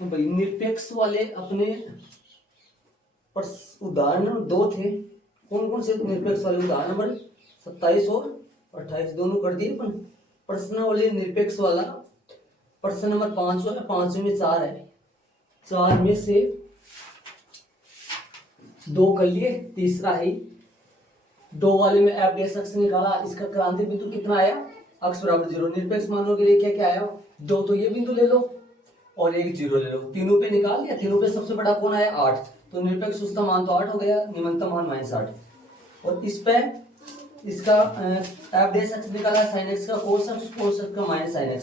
तो भाई निरपेक्ष वाले अपने उदाहरण दो थे। कौन कौन से निरपेक्ष वाले उदाहरण नंबर 27 और 28 दोनों कर दिए अपन। प्रश्न वाले निरपेक्ष वाला प्रश्न नंबर 5 है, 5 में 4 है, 4 में से 2 कर लिए, तीसरा है 2 वाले में एफ डैश अक्ष निकाला, इसका क्रांतिक बिंदु कितना आया, अक्ष बराबर 0। निरपेक्ष मानों के लिए क्या क्या आया, 2 तो ये बिंदु ले लो और 1 0 ले लो, तीनों पे निकाल लिया। तीनों पे सबसे बड़ा कौन आया 8, तो निरपेक्ष उच्चतम मान तो 8 हो गया, निम्नतम मान -8। और इस पे इसका एफ डैश अक्ष निकाला, sin x का cos x का माइनस sin x।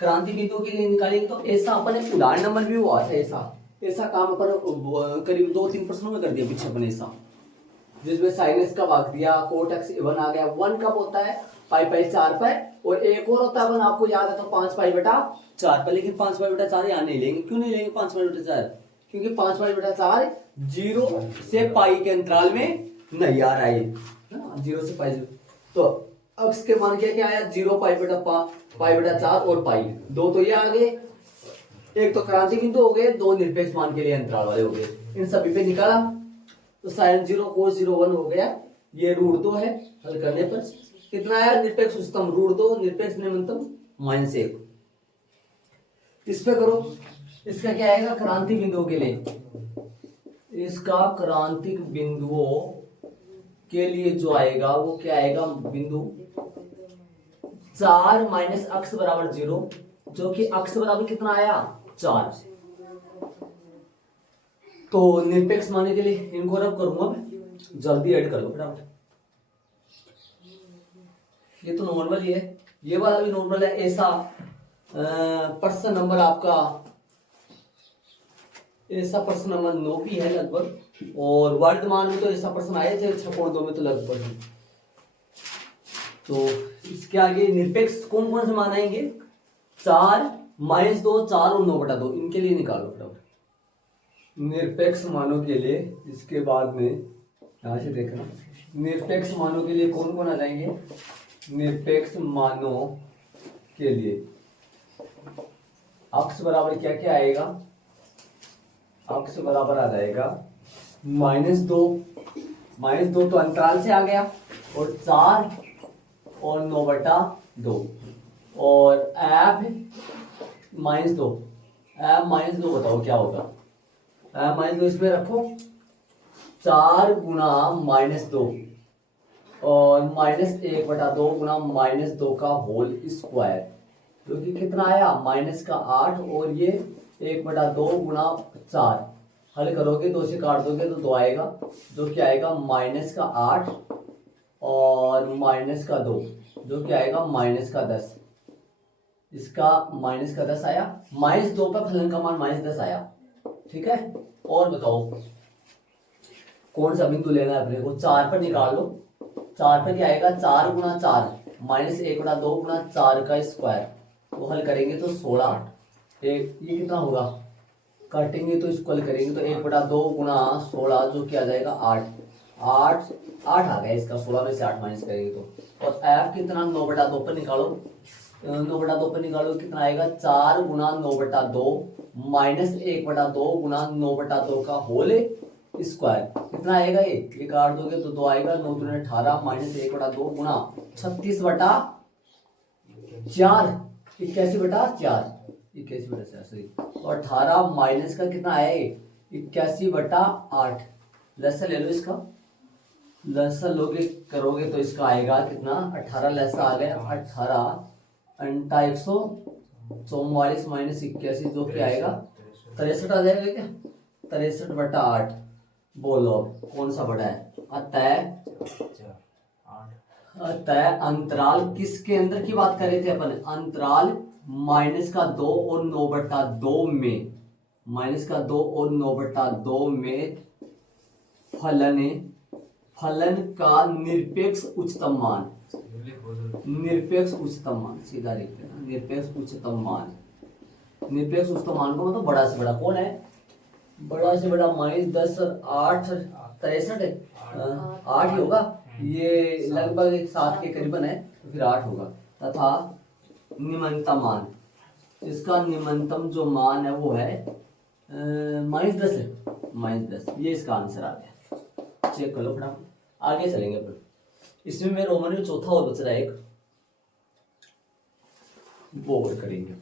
क्रांति बिंदु के लिए निकालेंगे तो ऐसा अपन उदाहरण नंबर भी हुआ था, ऐसा काम अपन करीब 2-3 प्रश्नों में कर दिया पीछे अपने ऐसा, जिसमें sin x का भाग दिया, cot x 1 आ गया। 1 कब होता है π/4 पर, और एक और होता है अपन आपको याद है तो 5π/4 पर, लेकिन 5π/4 यहाँ नहीं लेंगे। क्यों नहीं लेंगे 5π/4, क्योंकि 5π/4 0 से पाई के अंतराल में नहीं आ रहा है, 0 से पाई। तो अक्ष के मान क्या क्या आया, 0 π/4 और पाई, 2 तो ये आ गए, एक तो क्रांति बिंदु हो गए, 2 निरपेक्ष मान के लिए अंतराल वाले हो गए। इन सभी पे निकाला तो sin 0 cos 0 1 हो गया, ये √2 है। हल करने पर कितना आया, निरपेक्ष उच्चतम √2, निरपेक्ष निम्नतम -1। इस पे करो, इसका क्या आएगा क्रांति बिंदुओं के लिए, इसका क्रांतिक बिंदुओं के लिए जो आएगा वो क्या आएगा, बिंदु 4 माइनस अक्ष बराबर 0, जो कि अक्ष बराबर कितना आया 4। तो निरपेक्ष मानने के लिए इनको रब करूंगा मैं, जल्दी ऐड कर लो फटाफट। ये तो नॉर्मल ही है, ये वाला भी नॉर्मल है। ऐसा प्रश्न नंबर आपका, ऐसा प्रश्न नंबर 9 भी है लगभग, और वर्तमान में तो ऐसा प्रश्न आए थे 6.2 में तो लगभग। तो इसके आगे निरपेक्ष कौन कौन से मान आएंगे, 4 -2 4 और 9/2, इनके लिए निकालो फटाफट निरपेक्ष मानों के लिए। इसके बाद में यहां से देखना निरपेक्ष मानों के लिए कौन कौन आ जाएंगे, निरपेक्ष मानों के लिए अक्ष बराबर क्या क्या आएगा, अक्ष बराबर आ जाएगा -2 तो अंतराल से आ गया, और 4 और 9/2, और एफ -2 बताओ क्या होगा, -2 इसमें रखो, 4 गुना -2 और -1/2 गुना -2 का होल स्क्वायर, जो कि कितना आया -8, और ये 1/2 गुना 4। हल करोगे 2 से काट दोगे तो 2 आएगा, जो कि आएगा -8 और -2, जो कि आएगा -10। इसका -10 आया, -2 पर फलन का मान -10 आया। ठीक है, और बताओ कौन सा बिंदु लेना है अपने को, 4 पर निकाल लो। 4 पर क्या आएगा, 4 गुना 4 -1/2 गुना 4 का स्क्वायर, तो हल करेंगे तो 16। ये कितना होगा, काटेंगे तो इसको हल करेंगे तो 1/2 गुना 16, जो कि आ जाएगा 8 आ गया इसका, 16 में से 8 माइनस करेंगे तो। और एफ कितना 9/2 पर निकालो, 9/2 पर निकालो कितना आएगा, 4 गुना 9/2 -1/2 गुना 9/2 का होल स्क्वायर, कितना आएगा, ये काट दोगे तो 2 आएगा, 9 दूनी 18 -1/2 गुना 36/4, 81/4 सॉरी, और 18 माइनस का कितना है 81/8। लसा ले लो, इसका लसा लोगे करोगे तो इसका आएगा कितना, 18 लसा आ गया, 18 अंटा 144 माइनस 81, जो कि आएगा 63 आ जाएगा क्या, 63/8। बोलो कौन सा बड़ा है, अतः अंतराल किसके अंदर की बात कर रहे थे अपन, अंतराल -2 और 9/2 में, -2 और 9/2 में फलन का निरपेक्ष उच्चतम मान, निरपेक्ष उच्चतम मान सीधा लिख देना, निरपेक्ष उच्चतम मान। निरपेक्ष उच्चतम मान को मतलब बड़ा से बड़ा कौन है, बड़ा से बड़ा -10 और 8 63 है, 8 ही होगा, ये लगभग 7 के करीबन है, तो फिर 8 होगा। तथा निम्नतम मान, इसका निम्नतम जो मान है वो है -10 है, -10। ये इसका आंसर आ गया। चेक कर लो फटाफट, आगे चलेंगे अपन। इसमें मैं रोमन में चौथा और बच रहा है एक, वो और करेंगे।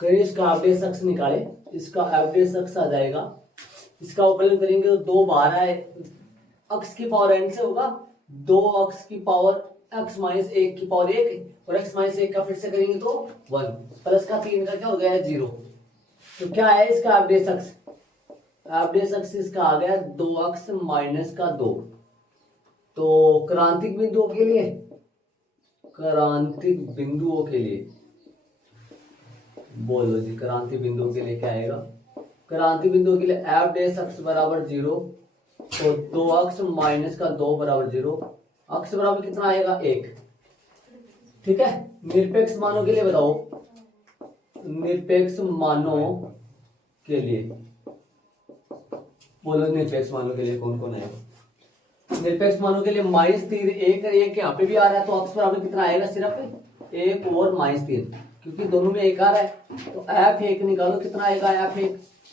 करिए इसका एवरेज अक्स निकाले। इसका एवरेज अक्स आ जाएगा, इसका अवकलन करेंगे तो 2 बाहर है, अक्स की पावर n से होगा, 2 अक्स की पावर x माइनस 1 की पावर 1 और x माइनस 1 का फिर से करेंगे तो 1 प्लस का 3 का क्या हो गया है 0। तो क्या है इसका एवरेज अक्स? एवरेज अक्स इसका आ गया 2x माइनस का 2। तो क्रांतिक बिंदुओं के लिए, क्रांतिक बिंदुओं के लिए बोलो जी, क्रांतिक बिंदुओं के लिए क्या आएगा? क्रांतिक बिंदुओं के लिए एफ डैश अक्स बराबर 0 और 2x माइनस का 2 बराबर 0। अक्स बराबर कितना आएगा 1। ठीक है, निरपेक्ष मानों के लिए बताओ, निरपेक्ष मानों के लिए बोलो, निरपेक्ष मानों के लिए कौन कौन आएगा? निरपेक्ष मानों के लिए -3 1 यहाँ पे भी आ रहा है, तो अक्स बराबर कितना आएगा? सिर्फ 1 और -3, क्योंकि दोनों में 1 आ रहा है। तो f1 निकालो, कितना आएगा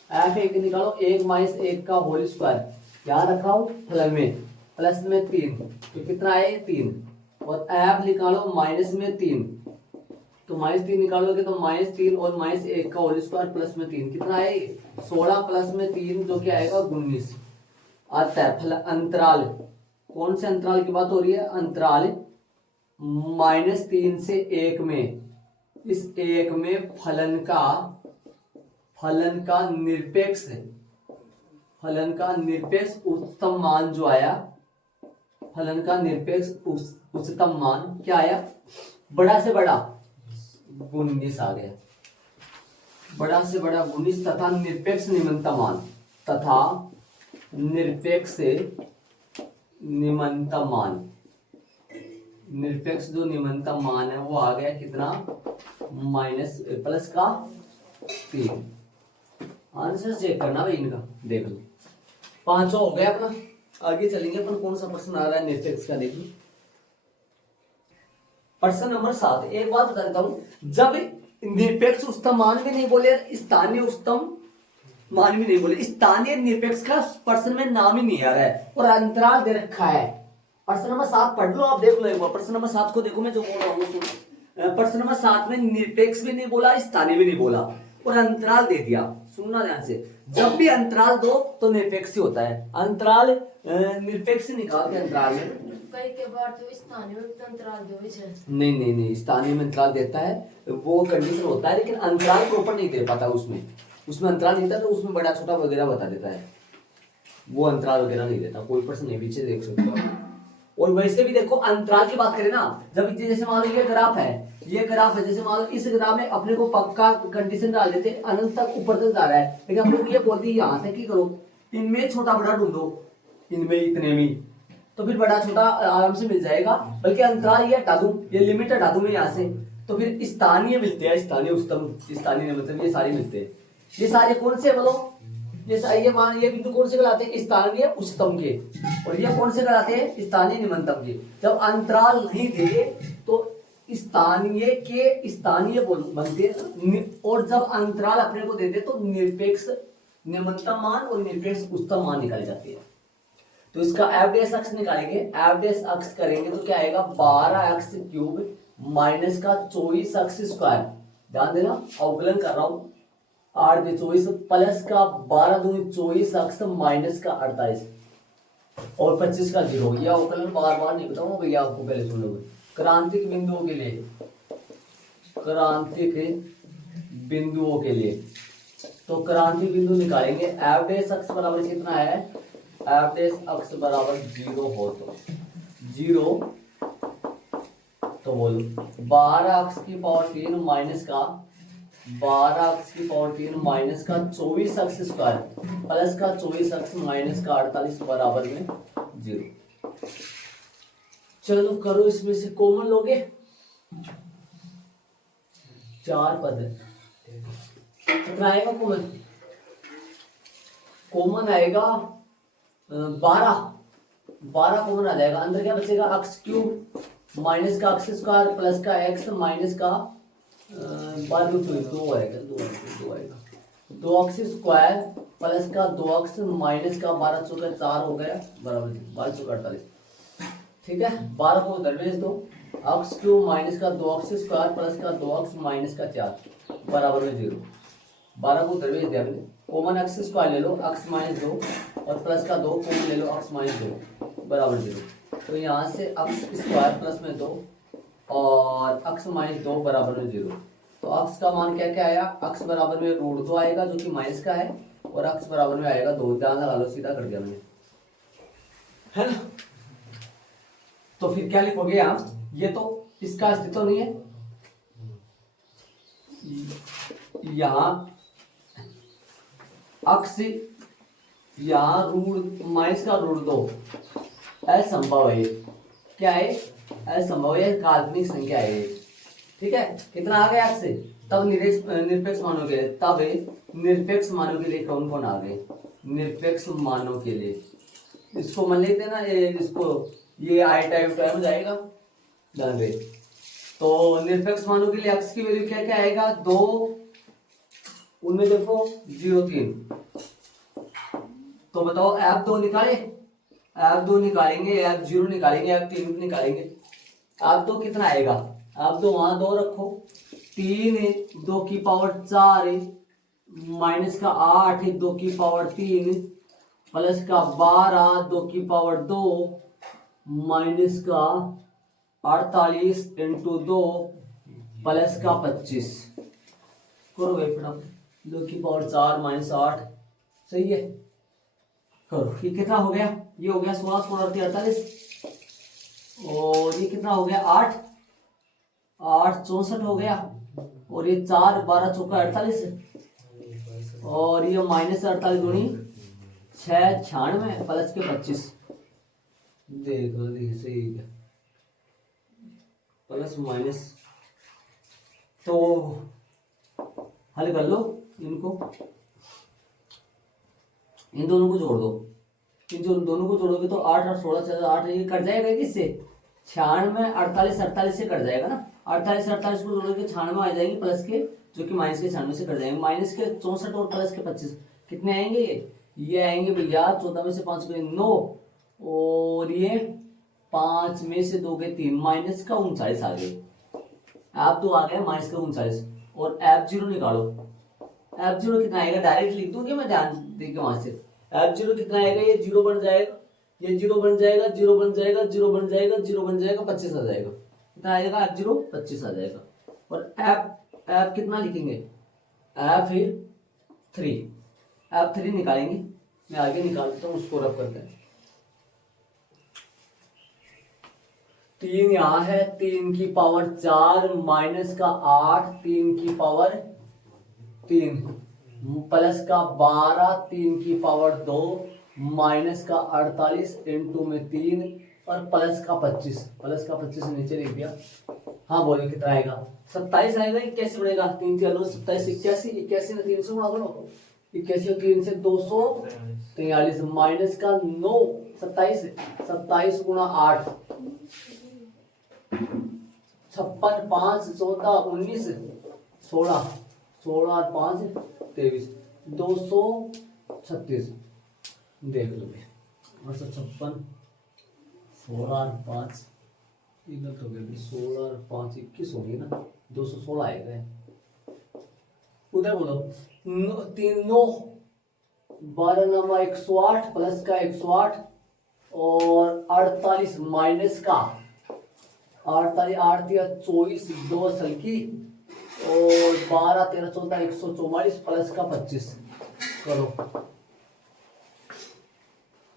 f1 निकालो, 1 माइनस 1 का होल स्क्वायर, क्या रखा हूं फलन में, प्लस में 3, तो कितना है 3। और f निकालो माइनस में 3, तो -3 निकालोगे तो -3 और -1 का होल स्क्वायर प्लस में 3, कितना है 16 प्लस में 3 जो कि आएगा 19 आता है। फल अंतराल, कौन से अंतराल की बात हो रही है? अंतराल -3 से 1 में, इस 1 में फलन का निरपेक्ष, फलन का निरपेक्ष उच्चतम मान जो आया, फलन का निरपेक्ष उच्चतम मान क्या आया? बड़ा से बड़ा 19 आ गया, बड़ा से बड़ा 19 तथा निरपेक्ष निम्नतम मान, तथा निरपेक्ष निम्नतम मान, निरपेक्ष जो निम्नतम मान है वो आ गया कितना? प्लस का 3। आंसर चेक करना भाई इनका, देख लो 5 हो गया अपना। आगे चलेंगे अपन, कौन सा प्रश्न आ रहा है निरपेक्ष का, देखिए प्रश्न नंबर 7। एक बात बता देता हूं, जब निरपेक्ष उच्चतम मान भी नहीं बोले, स्थानीय उच्चतम मान भी नहीं बोले, स्थानीय निरपेक्ष का प्रश्न में नाम ही नहीं आ रहा है और अंतराल दे रखा है। प्रश्न नंबर 7 पढ़ लो, आप देख लो एक बार प्रश्न नंबर 7 को, देखो मैं जो बोल रहा हूँ। प्रश्न नंबर 7 में निरपेक्ष भी नहीं बोला, स्थानीय भी नहीं बोला और अंतराल दे दिया। सुनना ध्यान से, जब भी अंतराल दो तो निरपेक्ष ही होता है। अंतराल निरपेक्ष निकाल के अंतराल में कई के बार तो स्थानीय में अंतराल दो है। नहीं, स्थानीय में अंतराल देता है, वो कंडीशन होता है, लेकिन अंतराल प्रॉपर नहीं दे पाता। उसमें अंतराल नहीं था तो उसमें बड़ा छोटा वगैरह बता देता है, वो अंतराल वगैरह नहीं देता। कोई प्रश्न नहीं, पीछे देख सकते हो। और वैसे भी देखो, अंतराल की बात करें ना, जब जैसे मान लो ये ग्राफ है, जैसे मान लो इस ग्राफ में अपने को पक्का कंडीशन डाल देते, अनंत तक ऊपर तक जा रहा है, लेकिन हम लोग ये बोलते हैं यहाँ तक ही करो, इनमें छोटा बड़ा ढूंढो, इनमें इतने में, तो फिर बड़ा छोटा आराम से मिल जाएगा। बल्कि अंतराल ये हटा दूं, ये लिमिट हटा दूं मैं यहाँ से, तो फिर स्थानीय मिलते हैं, स्थानीय उच्चतम, स्थानीय मतलब ये सारे मिलते हैं। ये सारे कौन से बोलो, ये मान, ये बिंदु कौन से कहलाते हैं? स्थानीय उच्चतम के। और ये कौन से कहलाते हैं? स्थानीय निम्नतम के। जब अंतराल नहीं दे तो स्थानीय बनते, और जब अंतराल अपने को देते तो निरपेक्ष निम्नतम मान और निरपेक्ष उच्चतम मान निकाले जाते हैं। तो इसका एवरेज अक्ष निकालेंगे, एवरेज अक्ष करेंगे तो क्या आएगा? 12x क्यूब माइनस का 24x स्क्वायर। ध्यान देना, अवकलन कर रहा हूं, 8 × 24 प्लस का 12 × 24x माइनस का 48 और 25 का 0। यह अवकलन बार बार नहीं बताऊंगा भैया, आपको पहले सुन लोगे। क्रांतिक बिंदुओं के लिए, क्रांतिक बिंदुओं के लिए तो क्रांतिक बिंदु निकालेंगे। एवरेज अक्ष बराबर कितना है? एवरेज अक्ष बराबर 0 हो तो 0, तो बोलो 12x की पावर 3 माइनस का 12x की पावर 3 माइनस का 24x स्क्वायर प्लस का 24x माइनस का 48 बराबर में 0। चलो करो, इसमें से कॉमन लोगे, 4 पद कितना आएगा कॉमन? कॉमन आएगा 12 कॉमन आ जाएगा। अंदर क्या बचेगा? x क्यूब माइनस का x स्क्वायर प्लस का x माइनस का बारह तो दो आएगा, दो आएगा। 2x स्क्वायर प्लस का 2x माइनस का 12 चौका 4 हो गया बराबर 12 चौका 48। ठीक है, 12 को दरवेज दो, x क्यूब माइनस का 2x स्क्वायर प्लस का 2x माइनस का 4 बराबर में 0। 12 को दरवेज दिया हमने, कॉमन x स्क्वायर ले लो, x माइनस 2 और प्लस का 2 कॉमन ले लो, x माइनस 2 बराबर 0। तो यहाँ से x स्क्वायर प्लस में 2 और x माइनस 2 बराबर में 0। तो x का मान क्या क्या आया, x बराबर में √2 आएगा जो कि माइनस का है, और x बराबर में आएगा 2। ध्यान लगा लो, सीधा कर दिया मैंने, है ना। तो फिर क्या लिखोगे यहाँ, ये तो इसका अस्तित्व नहीं है, यहाँ x यहाँ माइनस का √2 असंभव है। क्या है, असंभव है, काल्पनिक संख्या है। ठीक है, कितना आ गया x से, तब निरपेक्ष मानों के लिए, तब निरपेक्ष मानों के लिए कौन कौन आ गए, निरपेक्ष मानों के लिए इसको मान लेते हैं ना, इसको ये आई टाइप टाइम हो जाएगा, ध्यान दे। तो निरपेक्ष मानों के लिए x की वैल्यू क्या क्या आएगा, 2, उनमें देखो 0 3। तो बताओ f2 निकाले, f2 निकालेंगे, f0 निकालेंगे, f3 निकालेंगे। f2 कितना आएगा, f2 वहां 2 रखो, 3 है 2 की पावर 4 है, माइनस का 8 है 2 की पावर 3, प्लस का 12 2 की पावर 2, माइनस का 48 इंटू 2 प्लस का 25। करो भाई फटाफट, 2 की पावर 4 माइनस 8, सही है, करो। ये कितना हो गया, ये हो गया 16 16 48, और ये कितना हो गया 8 8 64 हो गया, और ये 4 12 चौका 48, और ये माइनस 48 दूनी 6 96 प्लस के 25। देख लो, देखिए सही है, प्लस माइनस। तो हल कर लो इनको, इन दोनों को जोड़ दो, इन जो दोनों को जोड़ोगे तो 8 और 16 से 8 ये कट जाएगा, किससे 96 48 48 से कट जाएगा ना, 48 48 को जोड़ोगे 96 आ जाएंगे, प्लस के जो कि माइनस के 96 से कट जाएंगे, माइनस के 64 और प्लस के 25 कितने आएंगे, ये आएंगे भैया 14 में से 5 गए 9, और ये 5 में से 2 गए 3, माइनस का 39 आ गए। f2 आ गया माइनस का 39, और f0 निकालो, f0 कितना आएगा, डायरेक्ट लिख दूं क्या मैं, ध्यान देके वहां से, f0 कितना आएगा, ये 0 बन जाएगा, ये 0 बन जाएगा, 0 बन जाएगा, 0 बन जाएगा, 0 बन जाएगा, 25 आ जाएगा। कितना आएगा f0, 25 आ जाएगा। और f कितना लिखेंगे, f3 निकालेंगे, मैं आगे निकालता हूँ, उसको रब करते हैं। 3 यहाँ है, 3 की पावर 4 माइनस का 8 3 की पावर 3, प्लस का 12 3 की पावर 2, माइनस का 48 इंटू में 3, और प्लस का 25 नीचे लिख दिया। हाँ बोलो कितना आएगा, 27 आएगा, 81 बढ़ेगा, 3 3 27 81, 81 में 3 से गुणा करो, 81 और 3 से 243, माइनस का 9 27 गुणा 8 56 5 14 19 16 16 और 5 23 236। देख लो 56 16 और 5 गलत हो गया, 16 और 5 21 हो गई ना, 216 आएगा। उधर बोलो 3 9 12 नंबर 108 प्लस का 108 और 48 माइनस का 48 8 24 2 सलकी और 12 13 14 144 प्लस का 25 करो,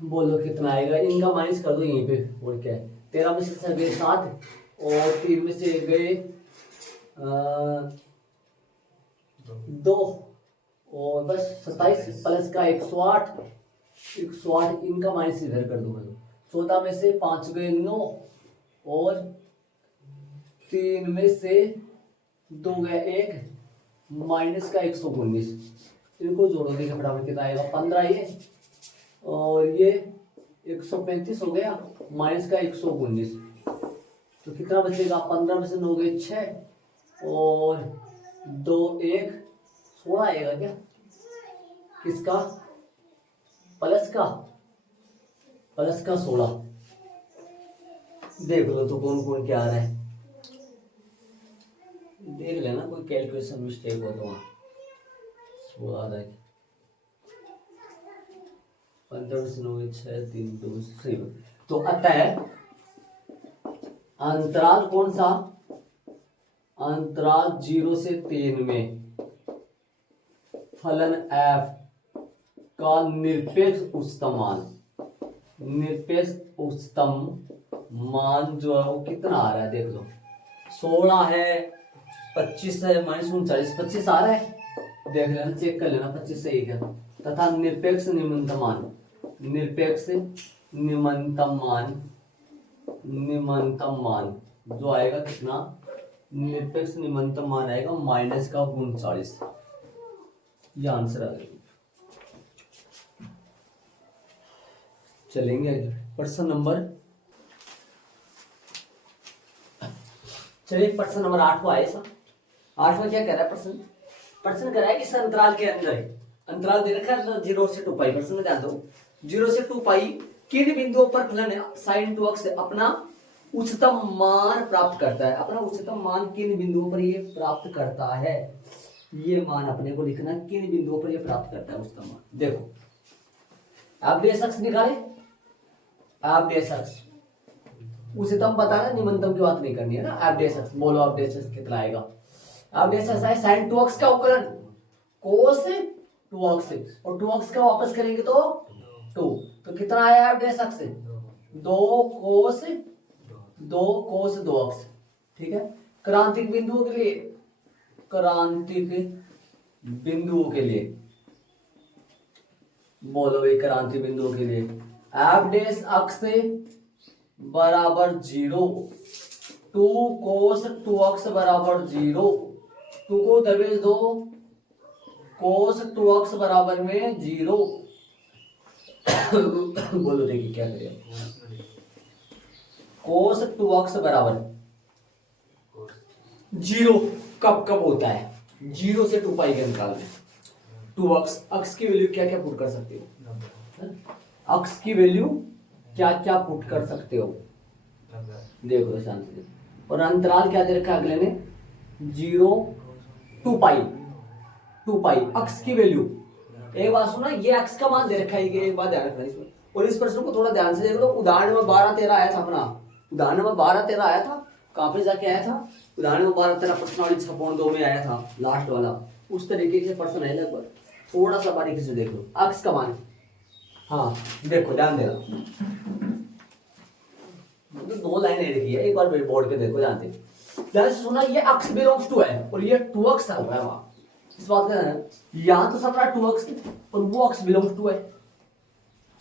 बोलो कितना आएगा। इनका माइनस कर दो यहीं पे, और क्या है 13 में से गए 7 और 3 में से गए 2 और बस 27 प्लस का 108 इनका माइनस इधर कर दूंगा। 14 में से 5 गए 9 और 3 में से 2 गया 1 माइनस का 119। इनको जोड़ोगे फटाफट कितना आएगा 15 ये और ये 135 हो गया माइनस का 119। तो कितना बचेगा 15 में से 9 गए 6 और 2 1 16 आएगा क्या? किसका? प्लस का 16। देख लो तो कौन कौन क्या आ रहा है, देख लेना कोई कैलकुलेशन मिस्टेक हो तो वहाँ 16 आ रहा है। 15 9 6 3 2 सही। तो अतः अंतराल कौन सा? अंतराल 0 से 3 में फलन f का निरपेक्ष उच्चतम मान जो है वो कितना आ रहा है? देख लो 16 है, 25 है, -39 25 आ रहा है, देख लेना, चेक कर लेना 25 सही है। तथा निरपेक्ष निम्नतम मान जो आएगा कितना? निरपेक्ष निम्नतम मान आएगा -39। ये आंसर आ गया। चलेंगे आगे प्रश्न नंबर, चलिए प्रश्न नंबर 8 आए सा। 8वां क्या कह रहा है प्रश्न कह रहा है कि इस अंतराल के अंदर अंतराल दे रखा है 0 से 2 पाई। प्रश्न में ध्यान दो, 0 से 2 पाई किन बिंदुओं पर फलन sin 2x अपना उच्चतम मान प्राप्त करता है? अपना उच्चतम मान किन बिंदुओं पर ये प्राप्त करता है? ये मान अपने को लिखना, किन बिंदुओं पर ये प्राप्त करता है उच्चतम मान। देखो आप बेस अक्ष निकाले, आप बेस अक्ष उच्चतम बताना, निम्नतम की बात नहीं करनी है ना। आप बेस अक्ष बोलो, आप बेस अक्ष कितना आएगा? आप बेस अक्ष है sin 2x का अवकलन cos 2x और 2x का वापस करेंगे तो 2, तो कितना आया आप बेस अक्ष? 2 cos 2x। ठीक है, क्रांतिक बिंदुओं के लिए बोलो भाई, क्रांतिक बिंदुओं के लिए एफ डैश अक्ष से बराबर 0, 2 cos 2x बराबर 0, 2 को दबेज दो, cos 2x बराबर में 0। बोलो देखिए क्या करेगा। cos 2x बराबर 0 कब होता है? 0 से 2 पाई के अंतराल में। 2x अक्ष की वैल्यू क्या क्या पुट कर सकते हो? अक्ष की वैल्यू क्या क्या पुट कर सकते हो? देखो शांत से। और अंतराल क्या दे रखा है अगले ने? 0 2 पाई अक्ष की वैल्यू। एक बात सुना, ये अक्ष का मान दे रखा है, एक बात ध्यान रखना इसमें। और इस प्रश्न को थोड़ा ध्यान से देख लो। उदाहरण नंबर 12 13 आया था अपना, उदाहरण नंबर 12 13 आया था, कहां पे जाके आया था? उदाहरण नंबर 12 13 प्रश्नावली 6.2 में आया था, लास्ट वाला। उस तरीके से प्रश्न है लगभग, थोड़ा सा बारीकी से देख लो। अक्ष का मान, हाँ देखो ध्यान देना, तो 2 लाइनें लिखी है, एक बार बोर्ड पे देखो ध्यान से सुना। ये अक्ष बिलोंग्स टू है और ये 2x है वहां, इस बात का है। यहां तो सब रहा 2x और वो अक्ष बिलोंग्स टू है,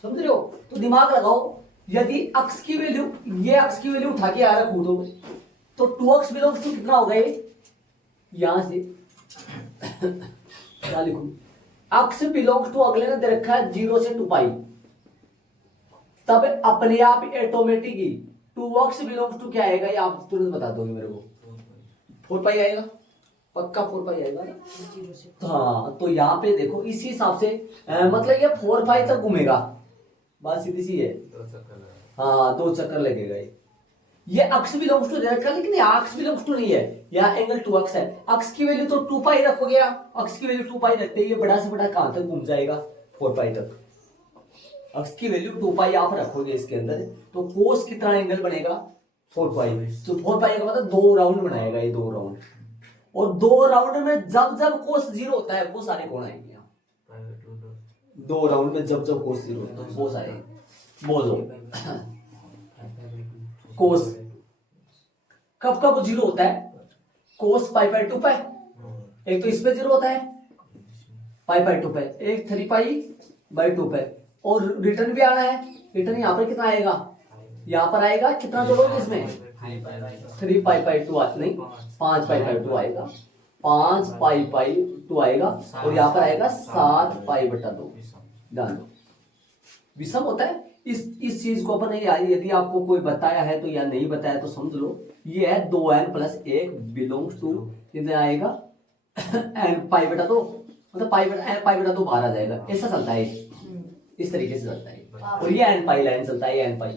समझ रहे हो? तो दिमाग लगाओ, यदि अक्ष की वैल्यू, ये अक्ष की वैल्यू उठा के आ रहा कूदो तो 2x बिलोंग्स टू कितना होगा? ये यहां से क्या लिखूं? अक्ष बिलोंग्स टू अगले ने दे रखा है 0 से 2 पाई, तब अपने आप ऑटोमेटिकली 2x बिलोंग्स टू क्या आएगा? ये आप तुरंत बता दोगे मेरे को। 4 पाई आएगा, पक्का 4 पाई आएगा ना? हाँ, तो यहाँ पे देखो इसी हिसाब से मतलब ये 4 पाई तक घूमेगा, बात सीधी सी है। हाँ 2 चक्कर लगेगा। ये अक्ष बिलोंग्स टू दे रखा है, लेकिन यहाँ अक्ष बिलोंग्स टू नहीं है, यहाँ एंगल 2x है। अक्ष की वैल्यू तो 2 पाई रखोगे, अक्ष की वैल्यू 2 पाई रखते ये बड़ा से बड़ा कहां तक घूम जाएगा? 4 पाई तक। अक्ष की वैल्यू 2 पाई आप रखोगे इसके अंदर, तो कोस कितना एंगल बनेगा? 4 पाई। तो 4 पाई का मतलब 2 राउंड बनाएगा ये, 2 राउंड। और 2 राउंड में जब कोस 0 होता है वो सारे कोण आएंगे। 2 राउंड में जब कोस 0 होता है वो सारे। बोलो कोस कब 0 होता है? कोस पाई 2 पाई, एक तो इसमें 0 होता है पाई 2 पाई, एक 3 पाई 2 पाई, और रिटर्न भी आना है। रिटर्न यहाँ पर कितना आएगा? यहाँ पर आएगा कितना जोड़ोगे इसमें? 3 पाई 2 नहीं 5 पाई 2 आएगा, 5 पाई 2 आएगा, और यहाँ पर आएगा 7 पाई बटा 2। ध्यान दो विषम होता है। इस चीज को अपन यदि आपको कोई बताया है तो या नहीं बताया तो समझ लो ये है 2n प्लस 1 बिलोंग्स टू, कितना आएगा n पाई बटा 2, मतलब पाई बटा 2 बाहर आ जाएगा। ऐसा चलता है, इस तरीके से चलता है। और ये n पाई लाइन चलता है, ये n पाई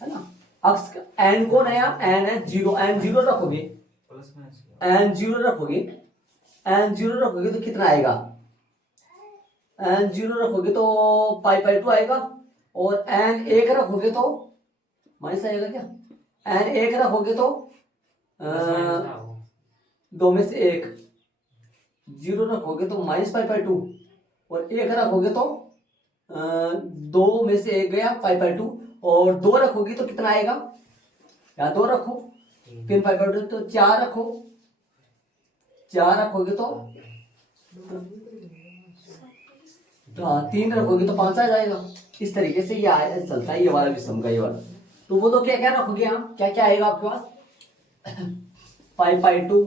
है ना। अक्स का n कौन है, n है 0, n 0 रखोगे, n 0 रखोगे, n 0 रखोगे तो कितना आएगा, n 0 रखोगे तो पाई पाई 2 आएगा, और n 1 रखोगे तो माइनस आएगा क्या, n 1 रखोगे तो 2 में से 1, 0 रखोगे तो माइनस पाई पाई 2, और 1 रखोगे तो 2 में से 1 गया पाई पाई 2, और 2 रखोगे तो कितना आएगा, या 2 रखो, 3 पाई पाई 2, तो 4 रखो, 4 रखोगे तो हाँ 3 रखोगे तो 5 आ जाएगा। इस तरीके से ये चलता है, ये वाला विषम का ये वाला। तो वो तो क्या क्या रखोगे हम, क्या क्या आएगा आपके पास, पाई पाई 2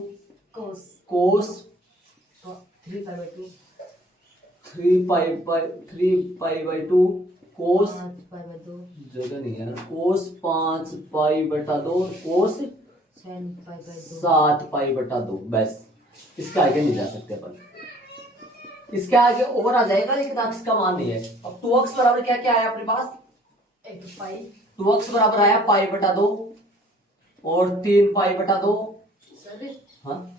कोस 3 pi by 2 3 pi by 2 cos 5 pi by 2 जगह नहीं है ना, कोस 5 पाई बटा 2 कोस 7 पाई बाई 2 7 पाई बटा 2। बस इसका आगे नहीं जा सकते अपन, इसके आगे और आ जाएगा, लेकिन अक्स का मान नहीं है। अब 2x बराबर क्या क्या आया अपने पास, 1 पाई 2x बराबर आया पाई बटा 2 और 3 पाई बटा 2, सर हाँ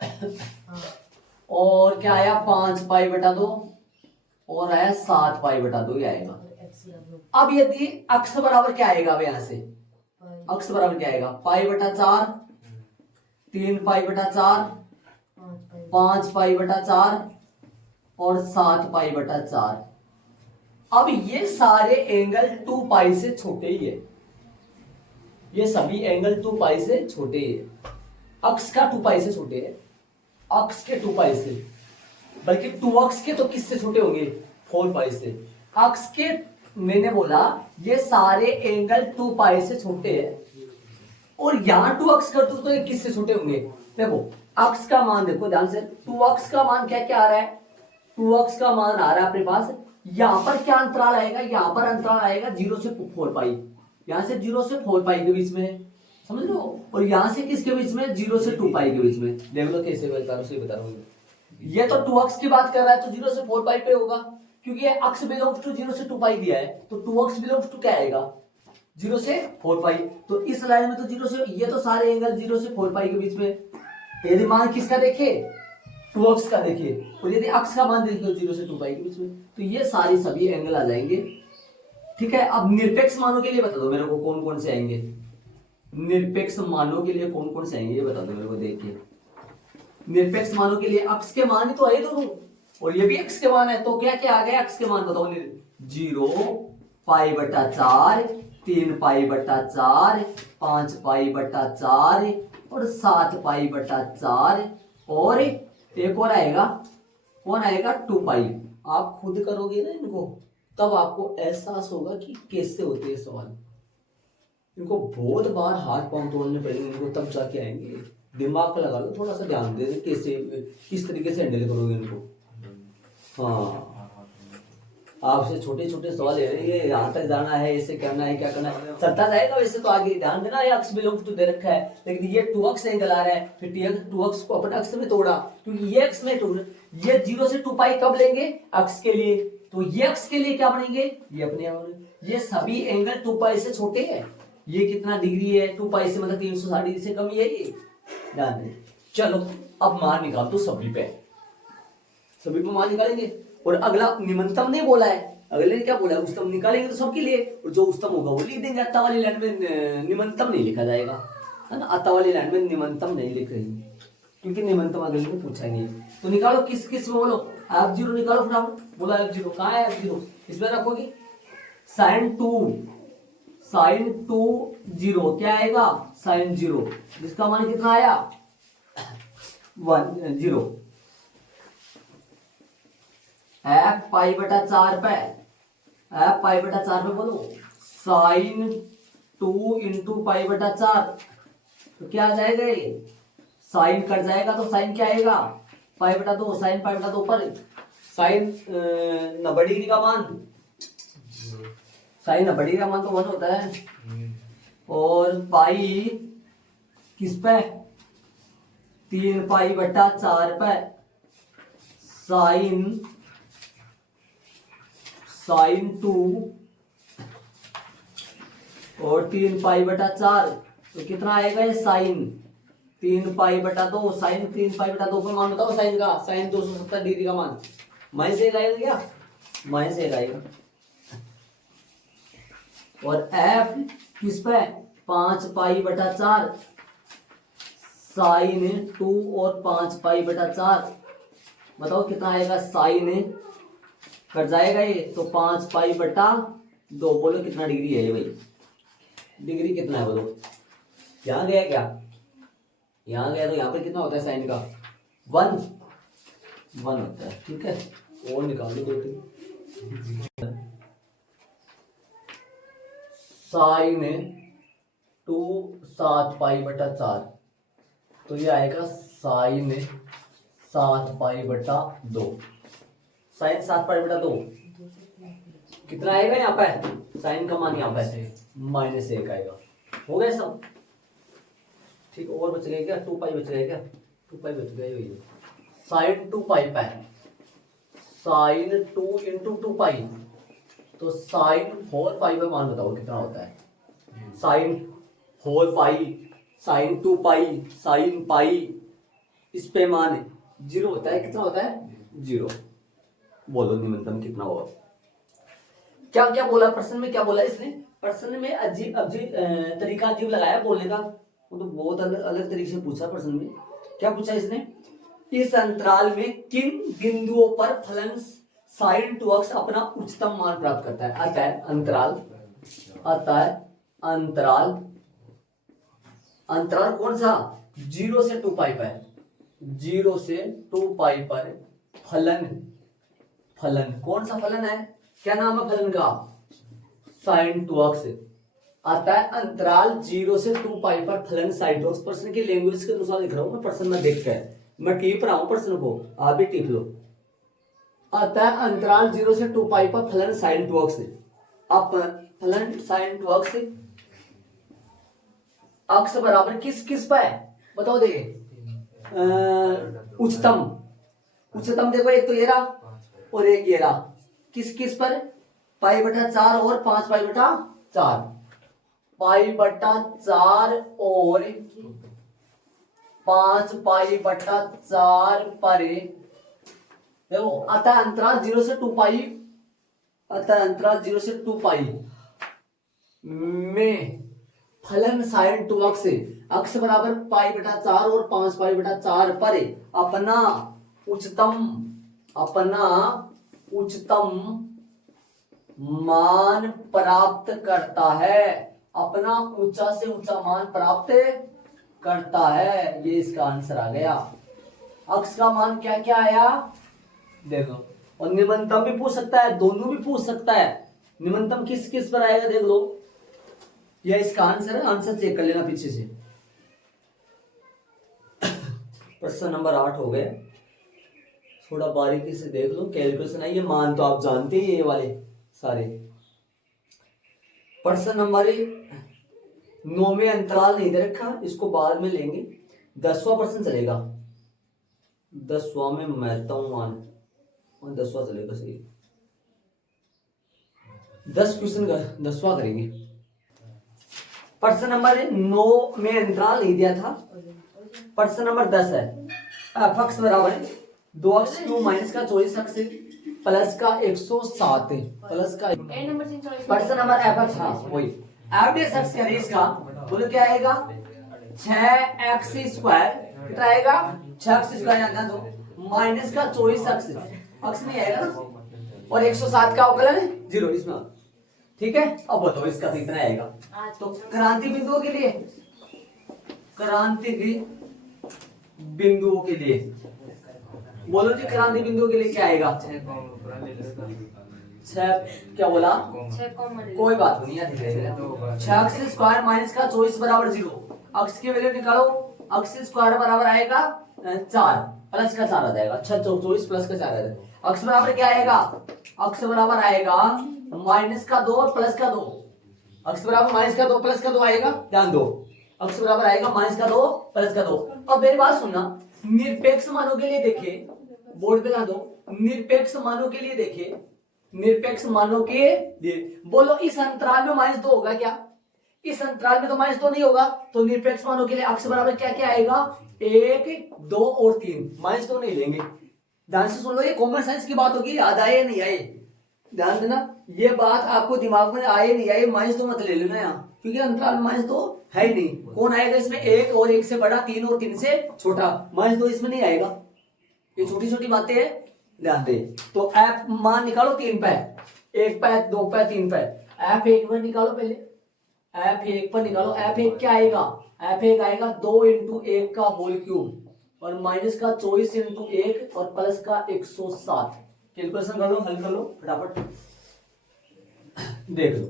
हाँ और क्या आया 5 पाई बटा 2 और आया 7 पाई बटा 2 ये आएगा। x बराबर अब यदि अक्स बराबर क्या आएगा, अब यहाँ से पाई अक्स बराबर क्या आएगा, पाई बटा 4, 3 पाई बटा 4, 5 पाई बटा 4 और 7 पाई बटा 4। अब ये सारे एंगल 2 पाई से छोटे ही है, ये सभी एंगल 2 पाई से छोटे ही है। अक्स का 2 पाई से छोटे है, अक्स के 2 पाई से, बल्कि 2x के तो किससे छोटे होंगे, 4 पाई से। अक्स के मैंने बोला ये सारे एंगल 2 पाई से छोटे हैं, और यहां 2x कर दो तो ये किससे छोटे होंगे। देखो अक्स का मान देखो ध्यान से, 2x का मान क्या क्या आ रहा है, 2x का मान आ रहा है अपने पास, यहां पर क्या अंतराल आएगा, यहां पर अंतराल आएगा 0 से 4 पाई, यहां से 0 से 4 पाई के बीच में है, समझ लो। और यहां से किसके बीच में, 0 से 2 पाई के बीच में। देख लो कैसे बता रहा हूं, सही बता रहा हूं। ये तो 2x की बात कर रहा है तो 0 से 4 पाई पे होगा, क्योंकि ये अक्स बिलोंग्स टू 0 से 2 पाई दिया है, तो 2x बिलोंग्स टू क्या आएगा, 0 से 4 पाई। तो इस लाइन में तो 0 से, ये तो सारे एंगल 0 से 4 पाई के बीच में। यदि मान किसका देखे, 2x का देखिए, और यदि अक्स का मान देखिए 0 से 2 पाई के बीच में, तो ये सारी सभी एंगल आ जाएंगे। ठीक है, अब निरपेक्ष मानों के लिए बता दो मेरे को कौन कौन से आएंगे, निरपेक्ष मानों के लिए कौन कौन से आएंगे ये बता दो मेरे को। देखिए निरपेक्ष मानों के लिए अक्स के मान ही तो है दोनों, और ये भी अक्स के मान है, तो क्या क्या आ गए अक्स के मान बताओ। 0 पाई बटा 4, 3 पाई बटा 4, 5 पाई बटा 4 और 7 पाई बटा 4, और एक और आएगा, कौन आएगा, 2 पाई। आप खुद करोगे ना इनको, तब आपको एहसास होगा कि कैसे होते हैं सवाल। इनको बहुत बार हाथ पांव तोड़ने पड़ेंगे इनको, तब जाके आएंगे। दिमाग पे लगा लो, थोड़ा सा ध्यान दे, कैसे किस तरीके से हैंडल करोगे इनको। हाँ आपसे छोटे छोटे सवाल है, ये यहाँ तक जाना है, ऐसे करना है, क्या करना है, चलता जाएगा वैसे तो आगे। ध्यान देना, ये अक्स बिलोंग्स टू दे रखा है, लेकिन ये 2x एंगल आ रहा है, फिर 2x को अपने अक्स में तोड़ा, क्योंकि ये अक्स में तोड़, ये 0 से 2 पाई कब लेंगे, अक्स के लिए, तो ये अक्स के लिए क्या बनेंगे, ये अपने यहाँ बनेंगे। ये सभी एंगल 2 पाई से छोटे हैं। ये कितना डिग्री है, 2 पाई से मतलब 360 डिग्री से कम है ये, ध्यान दें। चलो अब मान निकाल दो सभी पे, सभी पे मान निकालेंगे। और अगला निमनतम नहीं बोला है, अगले ने क्या बोला है, उच्चतम निकालेंगे तो सबके लिए, और जो उच्चतम होगा वो लिख देंगे। अत्ता वाली लाइन में निमनतम नहीं लिखा जाएगा, है ना, अत्ता वाली लाइन में निमनतम नहीं लिख रही, क्योंकि निमनतम अगले में पूछा नहीं। तो निकालो किस किस में, बोलो F0 निकालो फटाफट, बोला F0 कहाँ है, F0 इसमें रखोगे। sin 2 0 क्या आएगा, sin 0, जिसका मान कितना आया 1 0। f पाई बटा 4 पे, f पाई बटा 4 पे बोलो sin 2 इंटू पाई बटा 4, तो क्या आ जाएगा, ये साइन कट जाएगा तो साइन क्या आएगा, पाई बटा 2, साइन पाई बटा 2 पर साइन 90 डिग्री का मान, साइन 90 डिग्री का मान तो 1 होता है, और पाई किस पे, 3π/4 पे साइन 2 और 3π/4, तो कितना आएगा ये साइन 3π/2, साइन 3π/2 का मान बताओ साइन का, साइन 270 डिग्री का मान माइनस एक आएगा क्या, माइनस एक आएगा। और एफ किस पे, 5π/4 साइन 2 और 5π/4, बताओ कितना आएगा, साइन कट जाएगा ये तो 5π/2, बोलो कितना डिग्री है ये भाई, डिग्री कितना है बोलो, यहाँ गया क्या, यहाँ गया तो यहाँ पर कितना होता है साइन का, 1 होता है। ठीक है, और निकाल दो 2 साइन 2 7π/4, तो ये आएगा साइन 7π/2, साइन 7π/2 कितना आएगा यहाँ पे, साइन का मान यहाँ पे -1 आएगा। हो गया सब ठीक, और बच गया क्या, 2π बच गया क्या, 2π बच गया ये, साइन 2π पे साइन 2 × 2π, तो साइन 4π का मान बताओ कितना होता है, साइन 4π साइन 2π साइन π, इस पे मान 0 होता है, कितना होता है 0। बोलो निम्नतम कितना होगा, क्या क्या बोला प्रश्न में, क्या बोला इसने प्रश्न में, अजीब अजीब तरीका अजीब लगाया बोलने का, वो तो बहुत अलग अलग तरीके से पूछा प्रश्न में। क्या पूछा इसने, इस अंतराल में किन बिंदुओं पर फलन साइन 2x अपना उच्चतम मान प्राप्त करता है। अंतराल कौन सा, 0 से 2π पर, 0 से 2π पर फलन कौन सा फलन है, क्या नाम है फलन का, साइन 2x आता है। अंतराल 0 से 2π पर फलन साइन 2x, प्रश्न की लैंग्वेज के अनुसार लिख रहा हूं मैं, प्रश्न में देख कर मैं टीप रहा हूं प्रश्न को, आप भी टीप लो। आता है अंतराल 0 से 2π पर फलन साइन 2x, अब फलन साइन 2x अक्ष बराबर किस पर है बताओ, देखिए उच्चतम देखो, एक तो ये रहा और एक ये रहा, किस पर, π/4 और 5π/4, π/4 और 5π/4 पर देखो आता है अंतराल 0 से 2π, आता है अंतराल 0 से 2π में फलन साइन 2x से अक्ष बराबर π/4 और 5π/4 पर अपना उच्चतम मान प्राप्त करता है, अपना ऊंचा से ऊंचा मान प्राप्त करता है। ये इसका आंसर आ गया। अक्ष का मान क्या क्या आया देखो, और निम्नतम भी पूछ सकता है, दोनों भी पूछ सकता है। निम्नतम किस पर आएगा देख लो, यह इसका आंसर है, आंसर चेक कर लेना पीछे से। प्रश्न नंबर 8 हो गया, थोड़ा बारीकी से देख लो, कैलकुलेशन है, ये मान तो आप जानते ही ये वाले सारे। प्रश्न नंबर 9 में अंतराल नहीं दे रखा, इसको बाद में लेंगे। 10वां प्रश्न चलेगा, 10वां में महत्तम मान, और 10वां चलेगा सही। 10 क्वेश्चन का 10वां करेंगे। प्रश्न नंबर 9 में अंतराल नहीं दिया था। प्रश्न नंबर 10 है, एफ एक्स बराबर 2x क्यूब माइनस का 24x प्लस का 107 प्लस का प्रश्न नंबर एफ एक्स, हाँ वही एफ एक्स करें इसका, बोलो क्या आएगा 6x स्क्वायर, कितना आएगा 6x स्क्वायर जानना तो माइनस का 24x एक्स नहीं आएगा ना, और 107 का अवकलन 0 इसमें, ठीक है। अब बताओ इसका कितना आएगा, तो क्रांति बिंदुओं के लिए, क्रांति बिंदुओं के लिए बोलो जी, क्रांति बिंदुओं के लिए क्या आएगा, 6 क्या बोला, कोई बात नहीं है, 6x स्क्वायर माइनस का 24 बराबर 0, अक्ष की वैल्यू निकालो, अक्ष स्क्वायर बराबर आएगा 4 प्लस का 4 आ जाएगा, 24 प्लस का 4 आ जाएगा। अक्ष बराबर क्या आएगा, अक्ष बराबर आएगा माइनस का 2 और प्लस का 2, अक्ष बराबर माइनस का 2 प्लस का 2 आएगा, ध्यान दो अक्स बराबर आएगा -2 +2। अब मेरी बात सुनना, निरपेक्ष मानों के लिए देखिए, बोर्ड पे ध्यान दो, निरपेक्ष मानों के लिए देखिए, निरपेक्ष मानों के लिए बोलो इस अंतराल में -2 होगा क्या? इस अंतराल में तो -2 नहीं होगा, तो निरपेक्ष मानों के लिए अक्स बराबर क्या क्या आएगा? 1, 2 और 3। -2 नहीं लेंगे। ध्यान से सुन लो, ये कॉमन सेंस की बात होगी, याद आए या नहीं आए? ध्यान देना, ये बात आपको दिमाग में आए नहीं आए, -2 मत ले लेना यहाँ, क्योंकि अंतराल में -2 है ही नहीं। कौन आएगा इसमें? 1 और 1 से बड़ा, 3 और 3 से छोटा। -2 इसमें नहीं आएगा। ये छोटी छोटी बातें हैं, ध्यान दे। तो एफ मान निकालो 3 पे, 1 पे, 2 पे, 3 पे। F1 पर निकालो पहले, F1 पर निकालो। F1 क्या आएगा? F1 आएगा 2 × 1 का होल क्यूब और माइनस का 24 × 1 और प्लस का 107। कैलकुलेशन कर लो, हल कर लो फटाफट। देख लो,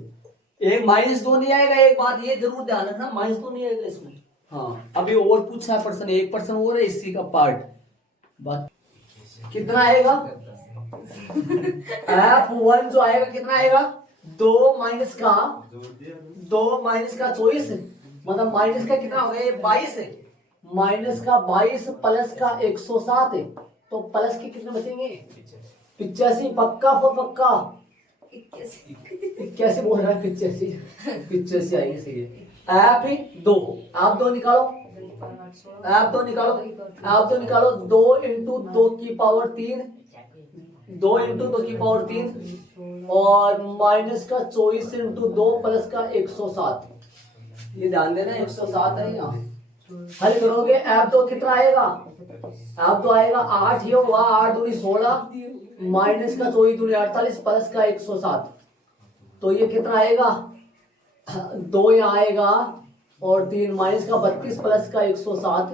एक -2 नहीं आएगा। एक बात ये जरूर ध्यान रखना, -2 नहीं आएगा इसमें। हाँ, अभी और पूछा है प्रश्न, 1% और है इसी का पार्ट। बात कितना आएगा? F1 जो आएगा कितना आएगा? 2 माइनस का 24, मतलब माइनस का कितना हो गया? 22 है। माइनस का 22 प्लस का 107 है, तो प्लस के कितने बचेंगे? 85। पक्का फॉर पक्का? 81 बोल रहा है, 85 आएंगे। सही है। F2 आप 2 निकालो, आप 2 निकालो, आप 2 निकालो। 2 × 2 की पावर 3, 2 × 2 की पावर 3 और माइनस का 24 × 2 प्लस का 107। ये ध्यान देना, 107 है यहाँ। हल करोगे F2 कितना आएगा? F2 आएगा 8, ये हुआ 8 दूनी 16 माइनस का 24 दूनी 48 प्लस का 107। तो ये कितना आएगा? 2 यहाँ आएगा और 3 माइनस का 32 प्लस का 107,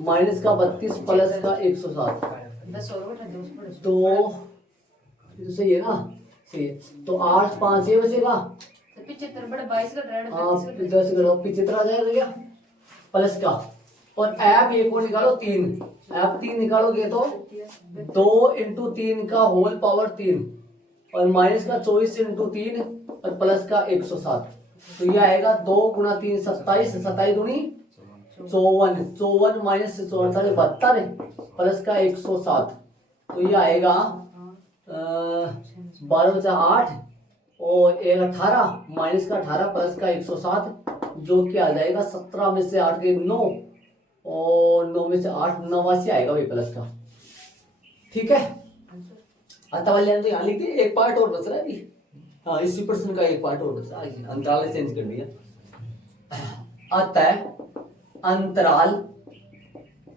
माइनस का 32 प्लस का 107। तो सही है ना? सही है। तो 8 5 ये बचेगा, 75 बड़ा 22 का रेड 10 करो, 75 आ जाएगा क्या प्लस का। और F1 को निकालो 3, F3 निकालोगे तो 2 × 3 का होल पावर 3 और माइनस का 24 × 3 और प्लस का 107। तो ये आएगा 2 × 3 27, 27 दूनी 54, 54 माइनस 48 72 प्लस का 107। तो ये आएगा 12 बचा 8 और 18 माइनस का 18 प्लस का 107, जो कि आ जाएगा 17 में से 8 के 9 और 9 में से 8 89 आएगा भाई प्लस का। ठीक है, आता वाले तो यहाँ लिख दिए। एक पार्ट और बच रहा है अभी। हाँ, इसी प्रश्न का एक पार्ट और बच रहा है, अंतराल चेंज कर दिया।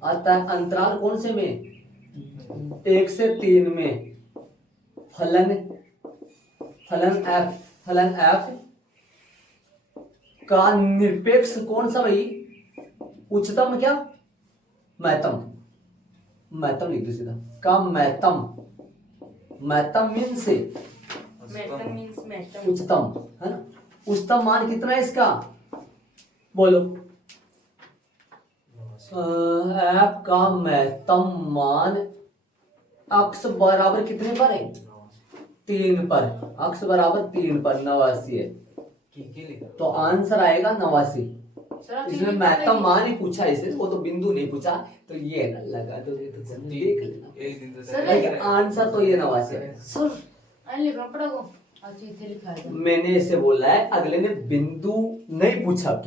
अतः अंतराल कौन से में? 1 से 3 में फलन f का निरपेक्ष कौन सा भाई? उच्चतम क्या? महत्तम लिख दो सीधा। का महत्तम मीन्स उच्चतम, है ना? उच्चतम मान कितना है इसका? बोलो। f का महत्तम मान अक्स बराबर कितने पर है? 3 पर। अक्स बराबर 3 पर 89 है, तो आंसर आएगा 89। इसमें महत्तम मान ही पूछा इसे, वो तो बिंदु नहीं पूछा। तो ये ना लगा तो ये तो देख लेना, लेकिन आंसर तो ये 89 है। मैंने इसे बोला है, अगले ने बिंदु नहीं पूछा अब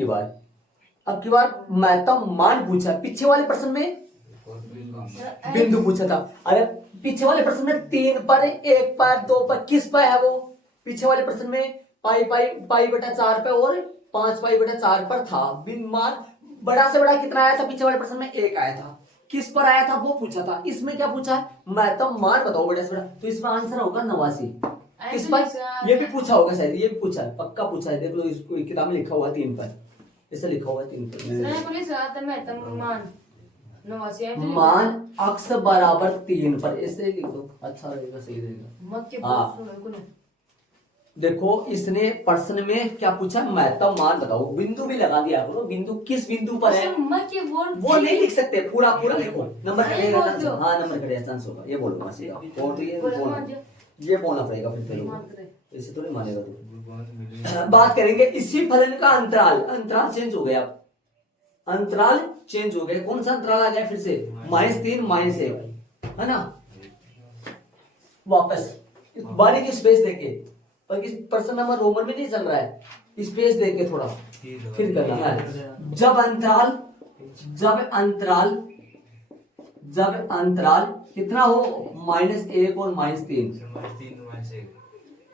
की बार महत्तम मान पूछा। पीछे वाले प्रश्न में बिंदु पूछा था। अरे पीछे वाले प्रश्न में 3 पर, 1 पर, 2 पर, किस पर है वो? पीछे वाले प्रश्न में पाई बटा 4 पे और 5 पाई बटा 4 पर था। बिन मान बड़ा से बड़ा कितना आया था? पीछे वाले प्रश्न में 1 आया था। किस पर आया था वो पूछा था। इसमें क्या पूछा है? महत्तम मान बताओ बड़ा से बड़ा, तो इसमें आंसर होगा 89। किस पर? ये भी पूछा होगा शायद, ये भी पूछा है, पक्का पूछा है। देख लो, इसको किताब में लिखा हुआ है 3 पर, ऐसा लिखा हुआ है 3 पर। मान अक्स बराबर 3 पर, ऐसे लिख दो, अच्छा रहेगा, सही रहेगा। हाँ, देखो इसने प्रश्न में क्या पूछा? महत्तम मान बताओ। बिंदु भी लगा दिया करो, बिंदु किस बिंदु पर है वो नहीं लिख सकते, पूरा लिखो। नंबर कटेगा, हाँ नंबर कटेगा, चांस होगा। ये बोलो बस, और तो ये बोलना पड़ेगा फिर। ऐसे तो नहीं मानेगा तू। बात करेंगे इसी फलन का अंतराल, अंतराल चेंज हो गया, अंतराल चेंज हो गया। कौन सा अंतराल आ गया फिर से? -3 -1 है ना। वापस बारी की स्पेस देके, और किस पर्सन नंबर रोमन में नहीं चल रहा है, स्पेस देके थोड़ा फिर करना है। जब अंतराल कितना हो, -1 और -3,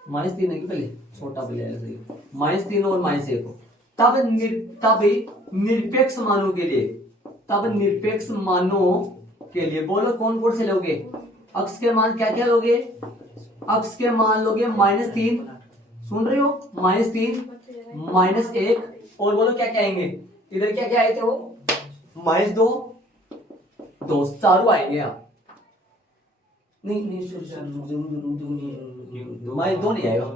-3 है कि पहले छोटा पहले आया सही, -3 और -1 हो, तब निरपेक्ष मानों के लिए, बोलो कौन कौन से लोगे? अक्ष के मान क्या क्या लोगे? अक्ष के मान लोगे -3, सुन रहे हो, -3 -1, और बोलो क्या क्या आएंगे इधर, क्या क्या आए थे वो? -2, 2 चारों आएंगे यहाँ। नहीं -2 नहीं आएगा,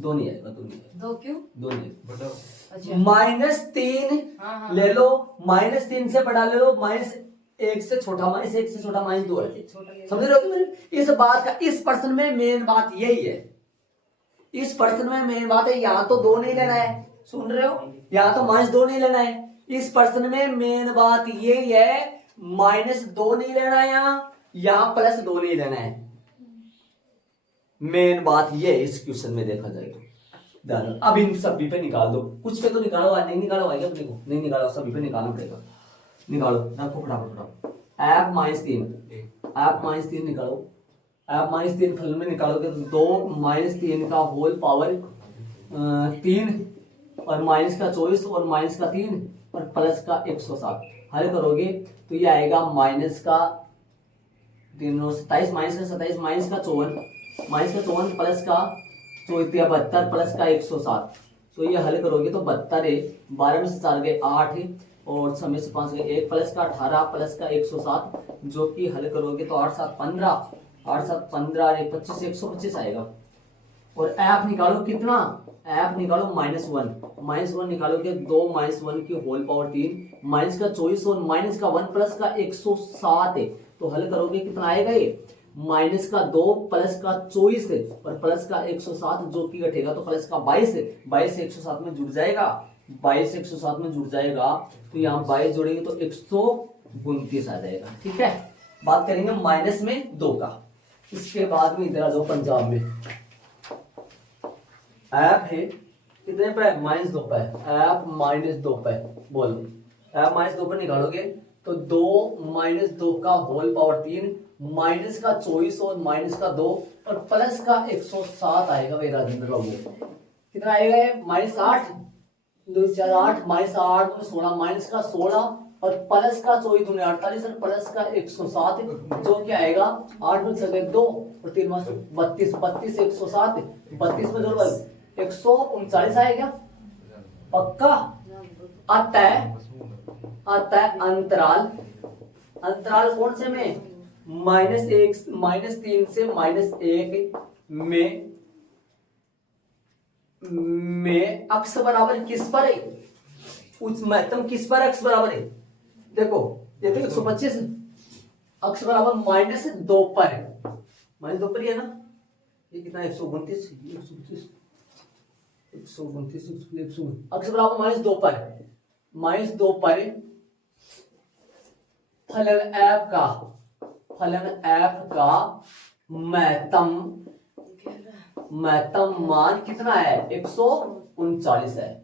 2 नहीं आएगा, 2 नहीं आएगा, 2 क्यों? 2 नहीं आएगा। अच्छा -3 हाँ, ले लो, -3 से बड़ा ले लो, -1 से छोटा, -1 से छोटा -2 है। समझ रहे हो कि मेरे इस बात का, इस प्रश्न में मेन बात यही है, इस प्रश्न में मेन बात है, यहाँ तो 2 नहीं लेना है, सुन रहे हो, यहाँ तो -2 नहीं लेना है, इस प्रश्न में मेन बात यही है, -2 नहीं लेना है, यहाँ +2 नहीं लेना है। मेन बात ये है इस क्वेश्चन में देखा जाए तो। अब इन सभी पे निकाल दो, कुछ पे तो निकालो, नहीं निकालो भाई अपने को, नहीं निकालो, सभी पे निकालना पड़ेगा। निकालो, रखो फटाफट, f -3 निकालो, f -3 फलन में निकालोगे तो 2 -3 का होल पावर 3 और -24 और -3 और +107 हल करोगे तो ये आएगा -3 27 -27 -54 +72 तो ये हल करोगे तो 72 है, 12 में से 4 गए 8 और 6 में से 5 गए 1 +18 +107 जो कि हल करोगे तो 8 7 15 और 1 25 125 आएगा। और ऐप निकालो कितना, ऐप निकालो -1 निकालोगे 2 -1 की होल पावर 3 -24 और -1 +107 है, तो हल करोगे कितना आएगा ये -2 +24 है और +107 जो कि घटेगा तो +22 है, 22 से 107 में जुड़ जाएगा, 22 से 107 में जुड़ जाएगा तो यहाँ 22 जोड़ेंगे तो 129 आ जाएगा। ठीक है, बात करेंगे -2 का। इसके बाद में इधर आ जाओ पंजाब में, ऐप है कितने पे, -2 पे, ऐप -2 पे, बोलो ऐप -2 पे निकालोगे तो 2 -2 का होल पावर 3 -24 और -2 और +107 आएगा भाई राजेंद्र बाबू। कितना आएगा ये -8 2 4 8 -8 तो 16 -16 और +24 दूनी 48 और +107 जो क्या आएगा 8 में से 2 और 3 में 32 32 107 32 में जोड़ 139 आएगा पक्का। आता है अंतराल कौन से में, -3 से -1 में अक्ष बराबर किस पर है, उच्च महत्तम किस पर अक्ष बराबर है, देखो ये तो 125 अक्ष बराबर -2 पर है, -2 पर ही है ना, ये कितना 129 अक्ष बराबर -2 पर, -2 पर फलन f का महत्तम मान कितना है 139 है,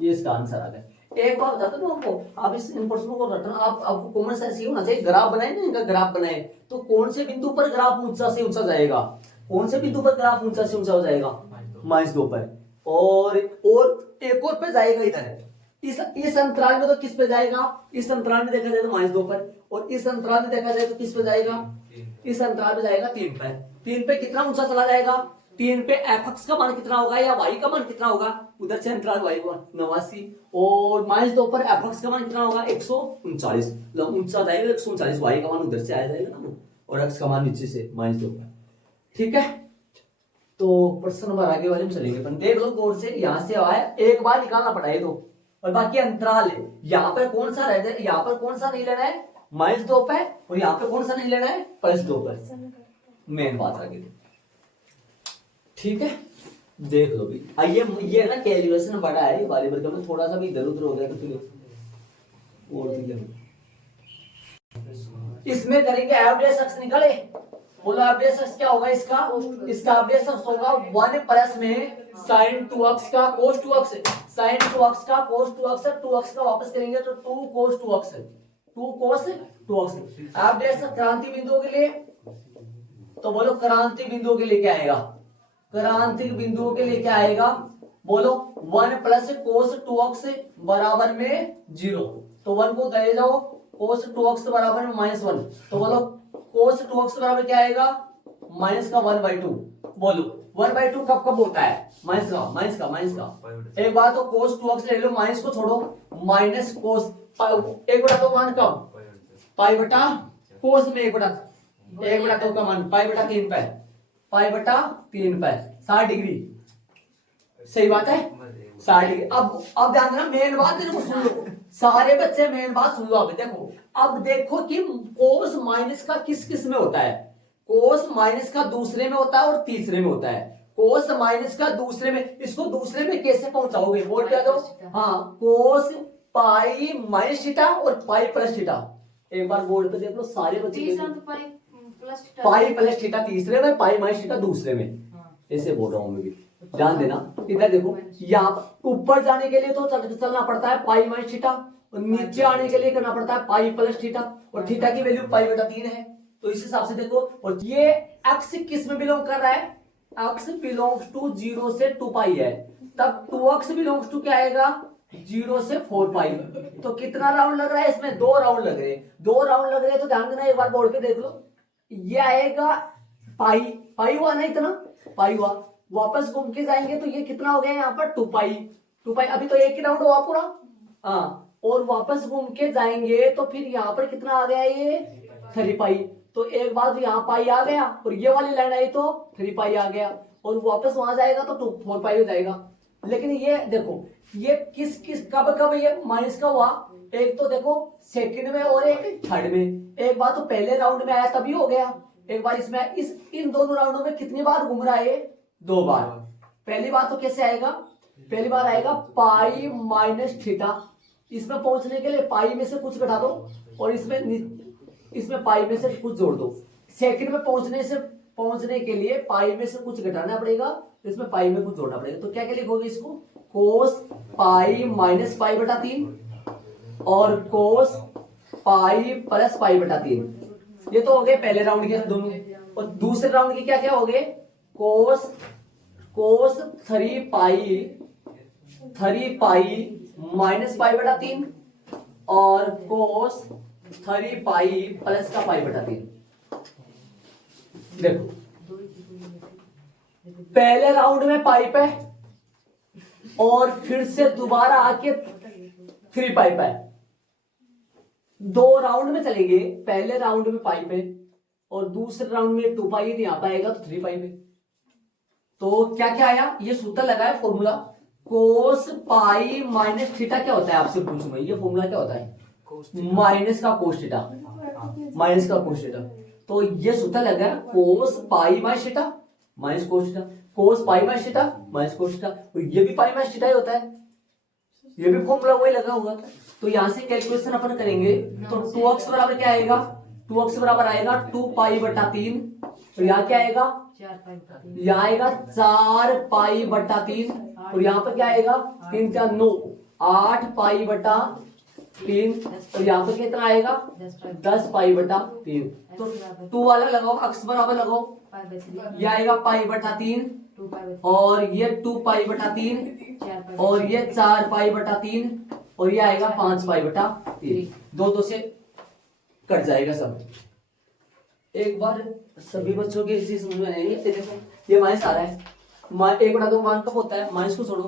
ये इसका आंसर आ गया। एक बार बता दो आपको, आप इन प्रश्नों को रटना, आपको कॉमन सेंस ये होना चाहिए, ग्राफ बनाए ना, इनका ग्राफ बनाए तो कौन से बिंदु पर ग्राफ ऊंचा से ऊंचा जाएगा, कौन से बिंदु पर ग्राफ ऊंचा से ऊंचा हो जाएगा -2 पर, और एक और पे जाएगा इधर, इस अंतराल में तो किस पे जाएगा, इस अंतराल में देखा जाए तो -2 पर, और इस अंतराल में देखा जाए तो किस पे जाएगा, इस अंतराल में जाएगा 3 पर। 3 पे कितना ऊंचा चला जाएगा, 3 पे f का मान कितना होगा या y का मान कितना होगा, उधर से अंतराल y को 89 और -2 पर f का मान कितना होगा 139, मतलब ऊंचा जाएगा 139, y का मान उधर से आया जाएगा ना, और x का मान नीचे से -2 पर। ठीक है, तो प्रश्न नंबर आगे वाले में चलेंगे, पर देख लो गौर से, यहां से आया एक बार निकालना पड़ा है तो, और बाकी अंतराल है, यहाँ पर कौन सा रहता है, यहाँ पर कौन सा नहीं लेना है -2 पे, और यहाँ पे कौन सा नहीं लेना है +2 पर, मेन बात आगे। ठीक है, देख लो भी ये है ना कैलिब्रेशन बड़ा है, ये वाली बल्कि में थोड़ा सा भी इधर उधर हो गया तो फिर और इसमें करेंगे एवरेज अक्स निकले। बोलो एवरेज अक्स क्या होगा इसका एवरेज अक्स होगा 1 प्लस में sin 2x का cos 2x, sin 2x का cos 2x, 2x का वापस करेंगे तो 2 cos 2x, 2 cos 2x। Average क्रांति बिंदुओं के लिए तो बोलो क्रांति बिंदुओं के लिए क्या आएगा, क्रांतिक बिंदुओं के लिए क्या आएगा, बोलो 1 प्लस cos 2x बराबर में 0, तो 1 को दे जाओ, cos 2x बराबर में -1, तो बोलो cos 2x बराबर क्या आएगा, माइनस का 1/2। बोलो 1/2 कब कब होता है, माइनस का एक बात तो cos 2x ले लो, माइनस को छोड़ो, माइनस cos 1/2 मान कब, पाई बटा cos में 1/2 का मान पाई बटा 3 पे, पाई बटा 3 पे 60 डिग्री, सही बात है 60 डिग्री। अब ध्यान देना, मेन बात देखो सुन लो सारे बच्चे, मेन बात सुन लो। अब देखो, अब देखो कि कोस माइनस का किस किस में होता है, कोस माइनस का दूसरे में होता है और तीसरे में होता है। कोस माइनस का दूसरे में, इसको दूसरे में कैसे पहुंचाओगे बोल क्या दो, हाँ कोस पाई माइनस थीटा और पाई प्लस थीटा। एक बार बोर्ड पे देख लो सारे बच्चे, पाई प्लस थीटा तीसरे में, पाई माइनस थीटा दूसरे में, ऐसे बोल रहा हूं मैं भी, ध्यान देना। इधर देखो, यहाँ ऊपर जाने के लिए तो चलना पड़ता है पाई माइनस थीटा, और नीचे आने के लिए करना पड़ता है पाई प्लस थीटा, और थीटा की वैल्यू पाई बटा 3 है। तो इस हिसाब से देखो, और ये एक्स किस में बिलोंग कर रहा है, एक्स बिलोंग्स टू 0 से 2 पाई है, तब 2x बिलोंग्स टू क्या आएगा 0 से 4 पाई। तो कितना राउंड लग रहा है इसमें, 2 राउंड लग रहे हैं, 2 राउंड लग रहे हैं। तो ध्यान देना, एक बार बोर्ड पे देख लो, ये आएगा पाई, पाई हुआ ना, इतना पाई हुआ, वापस घूम के जाएंगे तो ये कितना हो गया यहाँ पर 2 पाई, 2 पाई, अभी तो एक ही राउंड हुआ पूरा, हाँ, और वापस घूम के जाएंगे तो फिर यहाँ पर कितना आ गया ये 3 पाई। तो एक बार यहाँ पाई आ गया और ये वाली लाइन आई तो 3 पाई आ गया, और वापस वहां जाएगा तो 4 पाई हो जाएगा। लेकिन ये देखो, ये किस किस कब कब ये माइनस का हुआ, एक तो देखो सेकंड में और एक थर्ड में। एक बार तो पहले राउंड में आया तभी हो गया, एक बार इसमें इन दोनों राउंडों में कितनी बार घूम रहा है, 2 बार। पहली बार तो कैसे आएगा, पहली बार आएगा पाई माइनस थीटा, इसमें पहुंचने के लिए पाई में से कुछ घटा दो और इसमें पाई में से कुछ जोड़ दो। सेकंड में पहुंचने के लिए पाई में से कुछ घटाना पड़ेगा, इसमें पाई में कुछ जोड़ना पड़ेगा। तो क्या क्या लिखोगे इसको, कोस पाई माइनस पाई बटा 3 और कोस पाई प्लस पाई बटा 3। ये तो हो गए पहले राउंड के दोनों, और दूसरे राउंड के क्या क्या हो गए, कोस 3 पाई माइनस पाई बटा 3 और कोस 3 पाई प्लस का पाई बटा 3। देखो पहले राउंड में पाई पे और फिर से दोबारा आके 3 पाई पे, 2 राउंड में चलेंगे, पहले राउंड में पाई पे और दूसरे राउंड में 2 पाई यहाँ पे आएगा तो 3 पाई पे। तो क्या क्या आया, ये सूत्र लगा है फॉर्मूला, कोस पाई माइनस थीटा क्या होता है आपसे पूछूंगा, ये फॉर्मूला क्या होता है, माइनस का कोस थीटा, माइनस का कोस थीटा। तो ये सूत्र लगा है cos pi minus theta minus cos theta, cos pi minus theta minus cos theta, और ये भी पाई माइनस थीटा ही होता है, ये भी फॉर्मूला वही लगा हुआ था। तो यहां से कैलकुलेशन अपन करेंगे तो 2x बराबर क्या आएगा, 2x बराबर आएगा 2 पाई बटा 3, तो यहाँ क्या आएगा, यहाँ आएगा 4 पाई बटा 3, और यहाँ पर क्या आएगा 3 4 9 8 पाई बटा 3, और यहाँ पर कितना आएगा 10 पाई बटा 3। तो 2 वाला लगाओ, अक्स बराबर लगाओ, ये आएगा पाई बटा 3 और ये 2 पाई बटा 3 और ये 4 पाई बटा 3 और ये आएगा 5 पाई बटा 3। 2 से कट जाएगा सब। एक बार सभी बच्चों के इसी समझ में आएंगे। देखो ये माइनस आ रहा है, 1/2 मान कब होता है, माइनस को छोड़ो,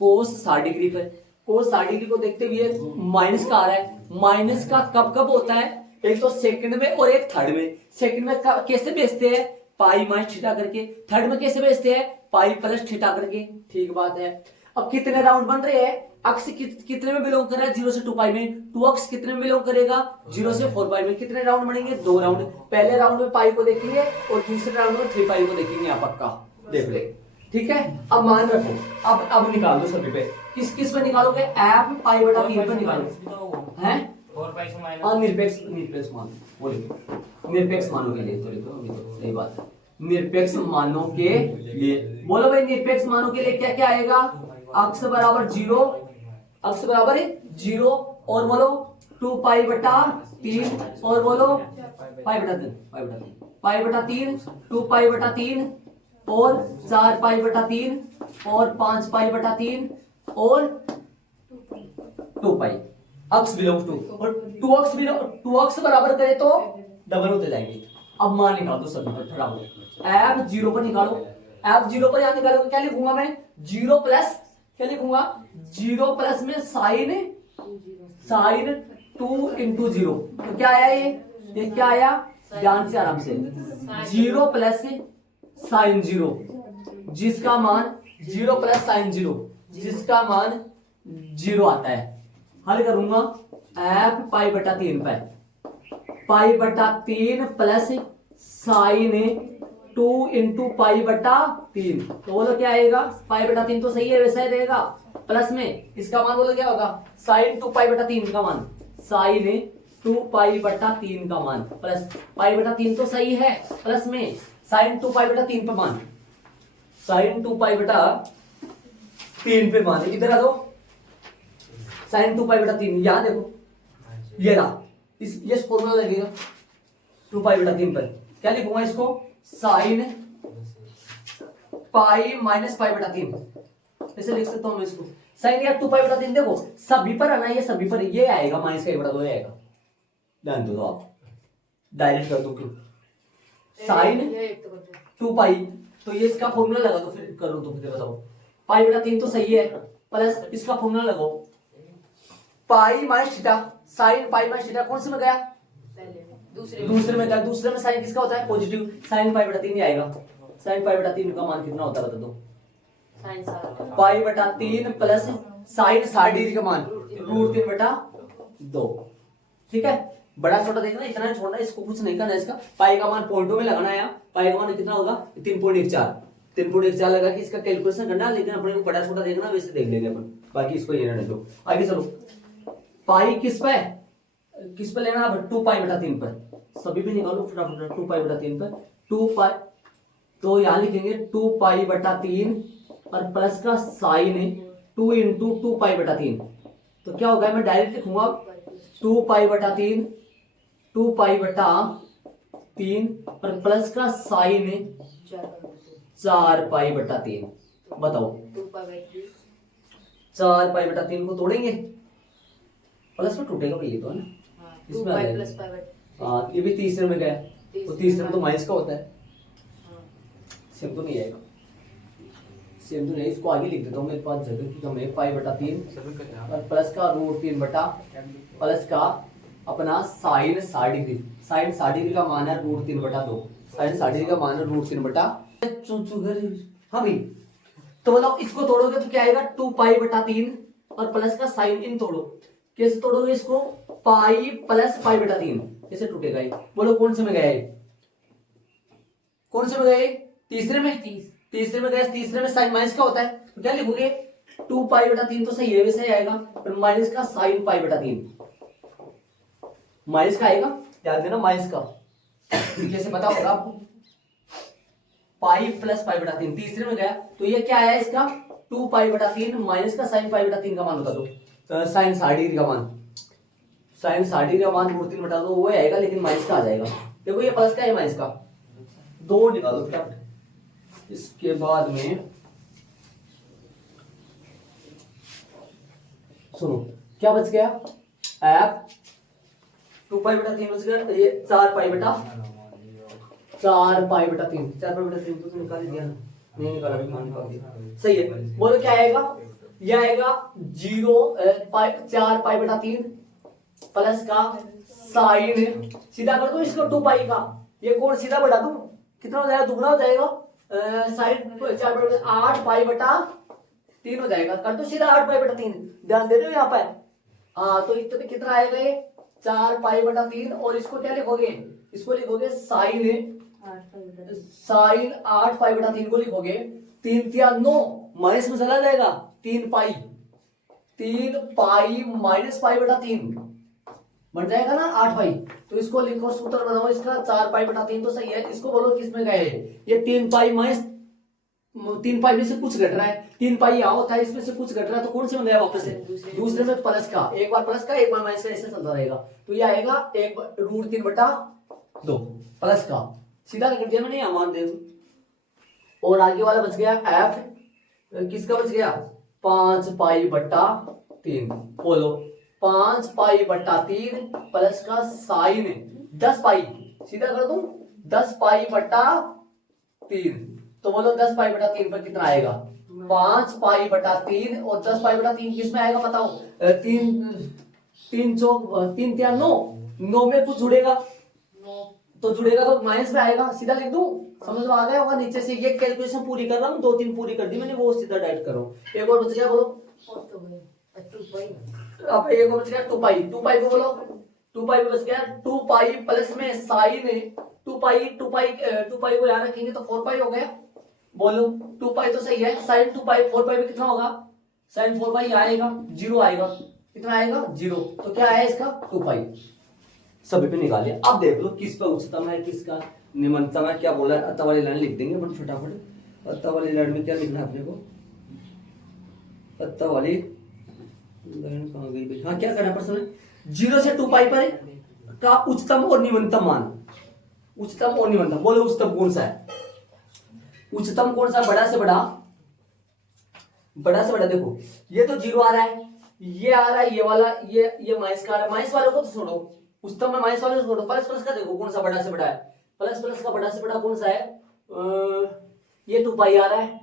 कोस 60 डिग्री पर, कोस 60 डिग्री को देखते हुए माइनस का आ रहा है। माइनस का कब कब होता है, एक तो सेकंड में और एक थर्ड में। सेकंड में कैसे बेचते हैं, पाई माइनस थीटा करके, थर्ड में कैसे बेचते हैं, पाई प्लस थीटा करके। ठीक बात है। अब कितने राउंड बन रहे हैं, अक्स कितने में बिलोंग कर रहा है, 0 से 2 पाई में, 2x कितने में बिलोंग करेगा, 0 से 4 पाई में। कितने राउंड बनेंगे, 2 राउंड। पहले राउंड में पाई को देखेंगे और दूसरे राउंड में 3 पाई को देखेंगे। यहाँ पक्का देख ले, ठीक है, अब मान रखो, अब निकाल दो सभी पे। किस किस पे निकालोगे? एफ पाई बटा 3 पे निकालो हैं। निरपेक्ष निरपेक्ष मान बोलिए, निरपेक्ष मानों के लिए तो लिखो, अभी तो सही बात है। निरपेक्ष मानों के लिए बोलो भाई, निरपेक्ष मानों के लिए क्या क्या आएगा? अक्ष बराबर 0, अक्ष बराबर 0, और बोलो 2 पाई बटा 3, और बोलो पाई बटा 3, पाई बटा 3, पाई बटा 3, 2 पाई बटा 3, और 4 पाई बटा 3, और 5 पाई बटा 3, और 2 पाई। अक्ष बिलोंग टू, और 2 अक्ष बिलोंग 2 अक्ष बराबर करे तो डबल होते जाएंगे। अब मान निकाल दो सभी पर खड़ा हो, एफ 0 पर निकालो। एफ 0 पर यहां निकालोगे, क्या लिखूंगा मैं? 0 प्लस, क्या लिखूंगा? 0 प्लस में साइन 2 इंटू 0, तो क्या आया? ये क्या आया? ध्यान से आराम से, 0 प्लस साइन 0, जिसका मान 0 प्लस साइन 0, जिसका मान 0 आता है। हल करूंगा, एफ पाई बटा 3 पे, पाई बटा 3 प्लस साइन 2 इंटू पाई बटा 3, तो बोलो क्या आएगा? पाई बटा 3 तो सही है, वैसा ही रहेगा, प्लस में इसका मान बोलो क्या होगा? साइन 2 पाई बटा 3 का मान, साइन 2 पाई बटा 3 का मान, प्लस पाई बटा 3 तो सही है, प्लस में साइन 2 पाई बटा 3 पे मान, साइन 2 पाई बटा 3 पे मान। इधर आ दो, साइन 2 पाई बटा 3, यहां देखो, ये रहा, ये फॉर्मूला लगेगा 2 पाई बटा 3 पर। क्या लिखूंगा इसको? साइन पाई माइनस पाई बटा 3, ऐसे लिख सकता हूं मैं इसको। साइन या 2 पाई बटा 3, देखो सभी पर आना, ये सभी पर ये आएगा, माइनस का 1 बटा 2 आएगा। ध्यान दो आप, डायरेक्ट कर दो, क्यों? साइन 2 पाई, तो ये इसका फॉर्मूला लगा दो, फिर करो तो फिर बताओ। पाई बटा 3 तो सही है, प्लस इसका फॉर्मूला लगाओ, पाई minus theta, sine pi minus theta कौन से में गया? दूसरे में गया। दूसरे में साइन किसका होता है? पॉजिटिव, साइन पाई बटा 3 ही आएगा। साइन पाई बटा 3 का मान कितना होता है बता दो? पाई बटा 3 प्लस साइन 60 डिग्री का मान √3 बटा 2। ठीक है, बड़ा छोटा देखना, इतना छोड़ना, इसको कुछ नहीं करना। इसका पाई का मान पॉइंटों में लगाना है, पाई का मान कितना होगा? 3.14 लगा कि इसका कैलकुलेशन करना, लेकिन अपने को बड़ा छोटा देखना, वैसे देख लेंगे अपन, बाकी इसको ये रहने दो। आगे चलो, पाई किस पे लेना? 2 पाई बटा 3 पर, सभी भी निकालो फटाफट। 2 पाई बटा 3 पर 2 पाई, तो यहां लिखेंगे 2 पाई बटा 3 और प्लस का साइन 2 इंटू 2 पाई बटा 3, तो क्या होगा? मैं डायरेक्ट लिखूंगा 2 पाई बटा 3, 2 पाई बटा 3 और प्लस का साइन 4 पाई बटा 3। बताओ, 4 पाई बटा 3 को तोड़ेंगे, प्लस में टूटेगा भाई, ये तो है ना, इसमें आ जाएगा। हाँ, ये भी तीसरे में गया, तो तीसरे में तो माइनस का होता है, सेम तो नहीं आएगा, सेम तो नहीं। इसको आगे लिख देता हूँ मेरे पास जगह की कम है। पाई बटा 3 और प्लस का √3 बटा, प्लस का अपना साइन 60 डिग्री, साइन 60 डिग्री का मान है √3 बटा 2, साइन 60 डिग्री का मान है √3 बटा। हाँ भाई, तो मतलब इसको तोड़ोगे तो क्या आएगा? 2 पाई बटा 3 और प्लस का साइन इन तोड़ो, कैसे तोड़ोगे इसको? पाई प्लस पाई बटा 3, कैसे टूटेगा ये? बोलो कौन से में गया ये? कौन से में गया? तीसरे में, तीसरे में गया। तीसरे में साइन माइनस का होता है, तो क्या लिखोगे? 2 पाई बटा 3 तो सही है, वैसे ही आएगा, पर माइनस का साइन पाई बटा 3, माइनस का आएगा, ध्यान देना माइनस का। कैसे पता होगा आपको? पाई प्लस पाई बटा 3 तीसरे में गया, तो ये क्या आया इसका? 2 पाई बटा 3 माइनस का साइन पाई बटा 3 का मान बता दो, साइन 60 डिग्री का मान, साइन 60 डिग्री का मान √3 बटा 2 वो आएगा, लेकिन माइनस का आ जाएगा। देखो ये प्लस का है, माइनस का, दो निकालो फटाफट। इसके बाद में सुनो क्या बच गया? एफ 2 पाई बटा 3 बच गया, ये 4 पाई बटा 3, 4 पाई बटा 3 तो निकाल दिया ना? नहीं निकाला, मान निकाल दिया, सही है। बोलो क्या आएगा? यह आएगा 4 पाई बटा 3 प्लस का साइन, सीधा कर दो इसको 2 पाई का, ये कोण सीधा बढ़ा दूं, कितना हो जाएगा? दुगना हो जाएगा, साइन 4 पाई 8 पाई बटा 3 हो जाएगा, कर दो सीधा 8 पाई बटा 3। ध्यान दे रहे हो यहाँ पर? हाँ, तो इतने कितना आएगा ये? 4 पाई बटा 3, और इसको क्या लिखोगे? इसको लिखोगे साइन 8 पाई बटा 3 को लिखोगे 3 तिया 9 माइनस में चला जाएगा 3 पाई माइनस पाई बटा 3 बन जाएगा ना 8 पाई। तो इसको लिखो, सूत्र बनाओ इसका 4 पाई बटा 3 तो सही है। इसको बोलो किस में गए, ये 3 पाई माइनस 3 पाई में से कुछ घट रहा है, 3 पाई आओ था, इसमें से कुछ घट रहा है, तो कौन से में गया वापस से दूसरे में प्लस का, एक बार प्लस का एक बार माइनस का, ऐसे चलता रहेगा। तो ये आएगा √3 बटा 2 प्लस का, सीधा कर दिया मैंने, यहाँ मान दे। और आगे वाला बच गया एफ, किसका बच गया 5 पाई बटा 3। बोलो 5 पाई बटा 3 प्लस का साइन 10 पाई, सीधा कर दूं 10 पाई बटा 3। तो बोलो 10 पाई बटा 3 पर कितना आएगा 5 पाई बटा 3, और 10 पाई बटा 3 किस में आएगा बताओ, 3 तिया 9 में कुछ जुड़ेगा तो जुड़ेगा तो माइनस में आएगा, सीधा लिख दूं, समझ में आ गया होगा। नीचे से ये कैलकुलेशन पूरी कर रहा हूँ, 2-3 पूरी कर दी मैंने, वो सीधा डायरेक्ट करो। एक और बच गया, बोलो अब एक और बच गया 2 पाई को बोलो, 2 पाई बच गया 2 पाई प्लस में साइन 2 पाई को यहाँ रखेंगे तो 4 पाई हो गया। बोलो 2 पाई तो सही है, साइन 2 पाई 4 पाई में कितना होगा, साइन 4 पाई आएगा 0 आएगा, कितना आएगा 0। तो क्या आया इसका 2 पाई, सभी पे निकालिए। अब देख लो किस पे उच्चतम है किसका निम्नतम है, क्या बोला है, अतः वाली लाइन लिख देंगे बट फटाफट। अतः वाली लाइन में क्या लिखना है अपने को, अतः वाली लाइन कहाँ गई भाई, हाँ क्या करना है प्रश्न, 0 से 2 पाई पर का उच्चतम और निम्नतम मान, उच्चतम और निम्नतम। बोलो उच्चतम कौन सा है, उच्चतम कौन सा, बड़ा से बड़ा, बड़ा से बड़ा। देखो ये तो 0 आ रहा है, ये आ रहा है, ये वाला ये माइनस का आ रहा है, माइनस वाले को तो छोड़ो, उच्चतम में माइनस वाले को छोड़ो, प्लस प्लस का देखो कौन सा बड़ा से बड़ा है, प्लस प्लस का बड़ा से बड़ा कौन सा है, ये 2 पाई आ रहा है,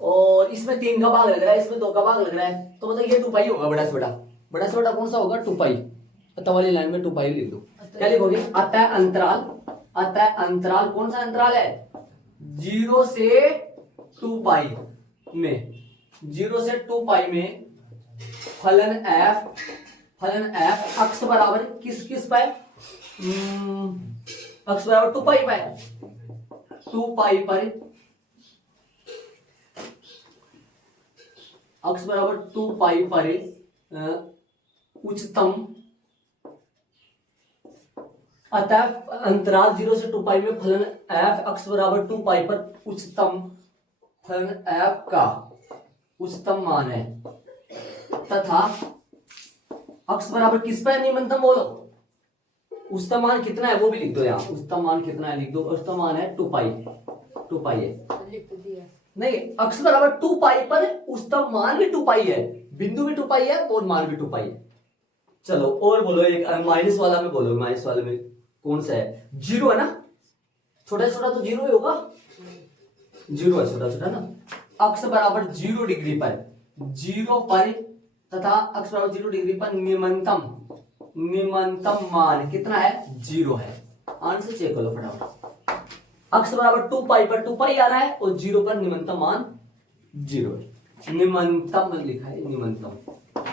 और इसमें 3 का भाग लग रहा है, इसमें 2 का भाग लग रहा है, तो मतलब ये 2 पाई होगा बड़ा से बड़ा। बड़ा से बड़ा कौन सा होगा 2 पाई, अतः वाली लाइन में 2 पाई लिख दो। क्या लिखोगे, अतः अंतराल, अतः अंतराल कौन सा अंतराल है 0 से 2 पाई में, 0 से 2 पाई में फलन f अक्ष बराबर किस पाए, अक्ष बराबर 2 पाई पाए, 2 पाई पर अक्ष बराबर 2 पाई पर उच्चतम, अतः अंतराल 0 से 2 पाई में फलन f अक्ष बराबर 2 पाई पर उच्चतम फलन f का उच्चतम मान है, तथा अक्ष बराबर किस पर निम्नतम, बोलो उच्चतम मान कितना है वो भी लिख दो, यहाँ उच्चतम मान कितना है लिख दो, उच्चतम मान है 2 पाई है, नहीं अक्ष बराबर 2 पाई पर उच्चतम मान भी 2 पाई है, बिंदु भी 2 पाई है और मान भी 2 पाई है। चलो और बोलो, एक माइनस वाला में बोलो, माइनस वाले में कौन सा है, 0 है ना, छोटा छोटा तो 0 ही होगा, 0 है छोटा छोटा ना। अक्ष बराबर 0 डिग्री पर, 0 पर तथा अक्ष बराबर 0 डिग्री पर निम्नतम मान कितना है 0 है। आंसर चेक करो फटाफट, अक्ष बराबर 2 पाई पर 2 पाई आ रहा है और 0 पर निम्नतम मान 0 है, निम्नतम लिखा है निम्नतम,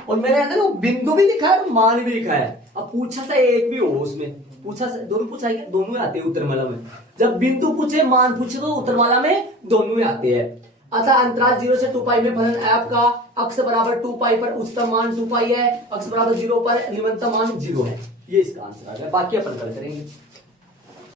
और मेरे अंदर वो बिंदु भी लिखा है और मान भी लिखा है। अब पूछा सा एक भी हो उसमें, पूछा सा दोनों पूछा है, दोनों आते हैं उत्तरमाला में, जब बिंदु पूछे मान पूछे तो उत्तरमाला में दोनों ही आते हैं। अतः अंतराल 0 से 2 पाई में फलन f का अक्ष बराबर 2 पाई पर उच्चतम मान 2 पाई है, अक्ष बराबर 0 पर निम्नतम मान 0 है। ये इसका आंसर आ गया, बाकी अपन कल करेंगे।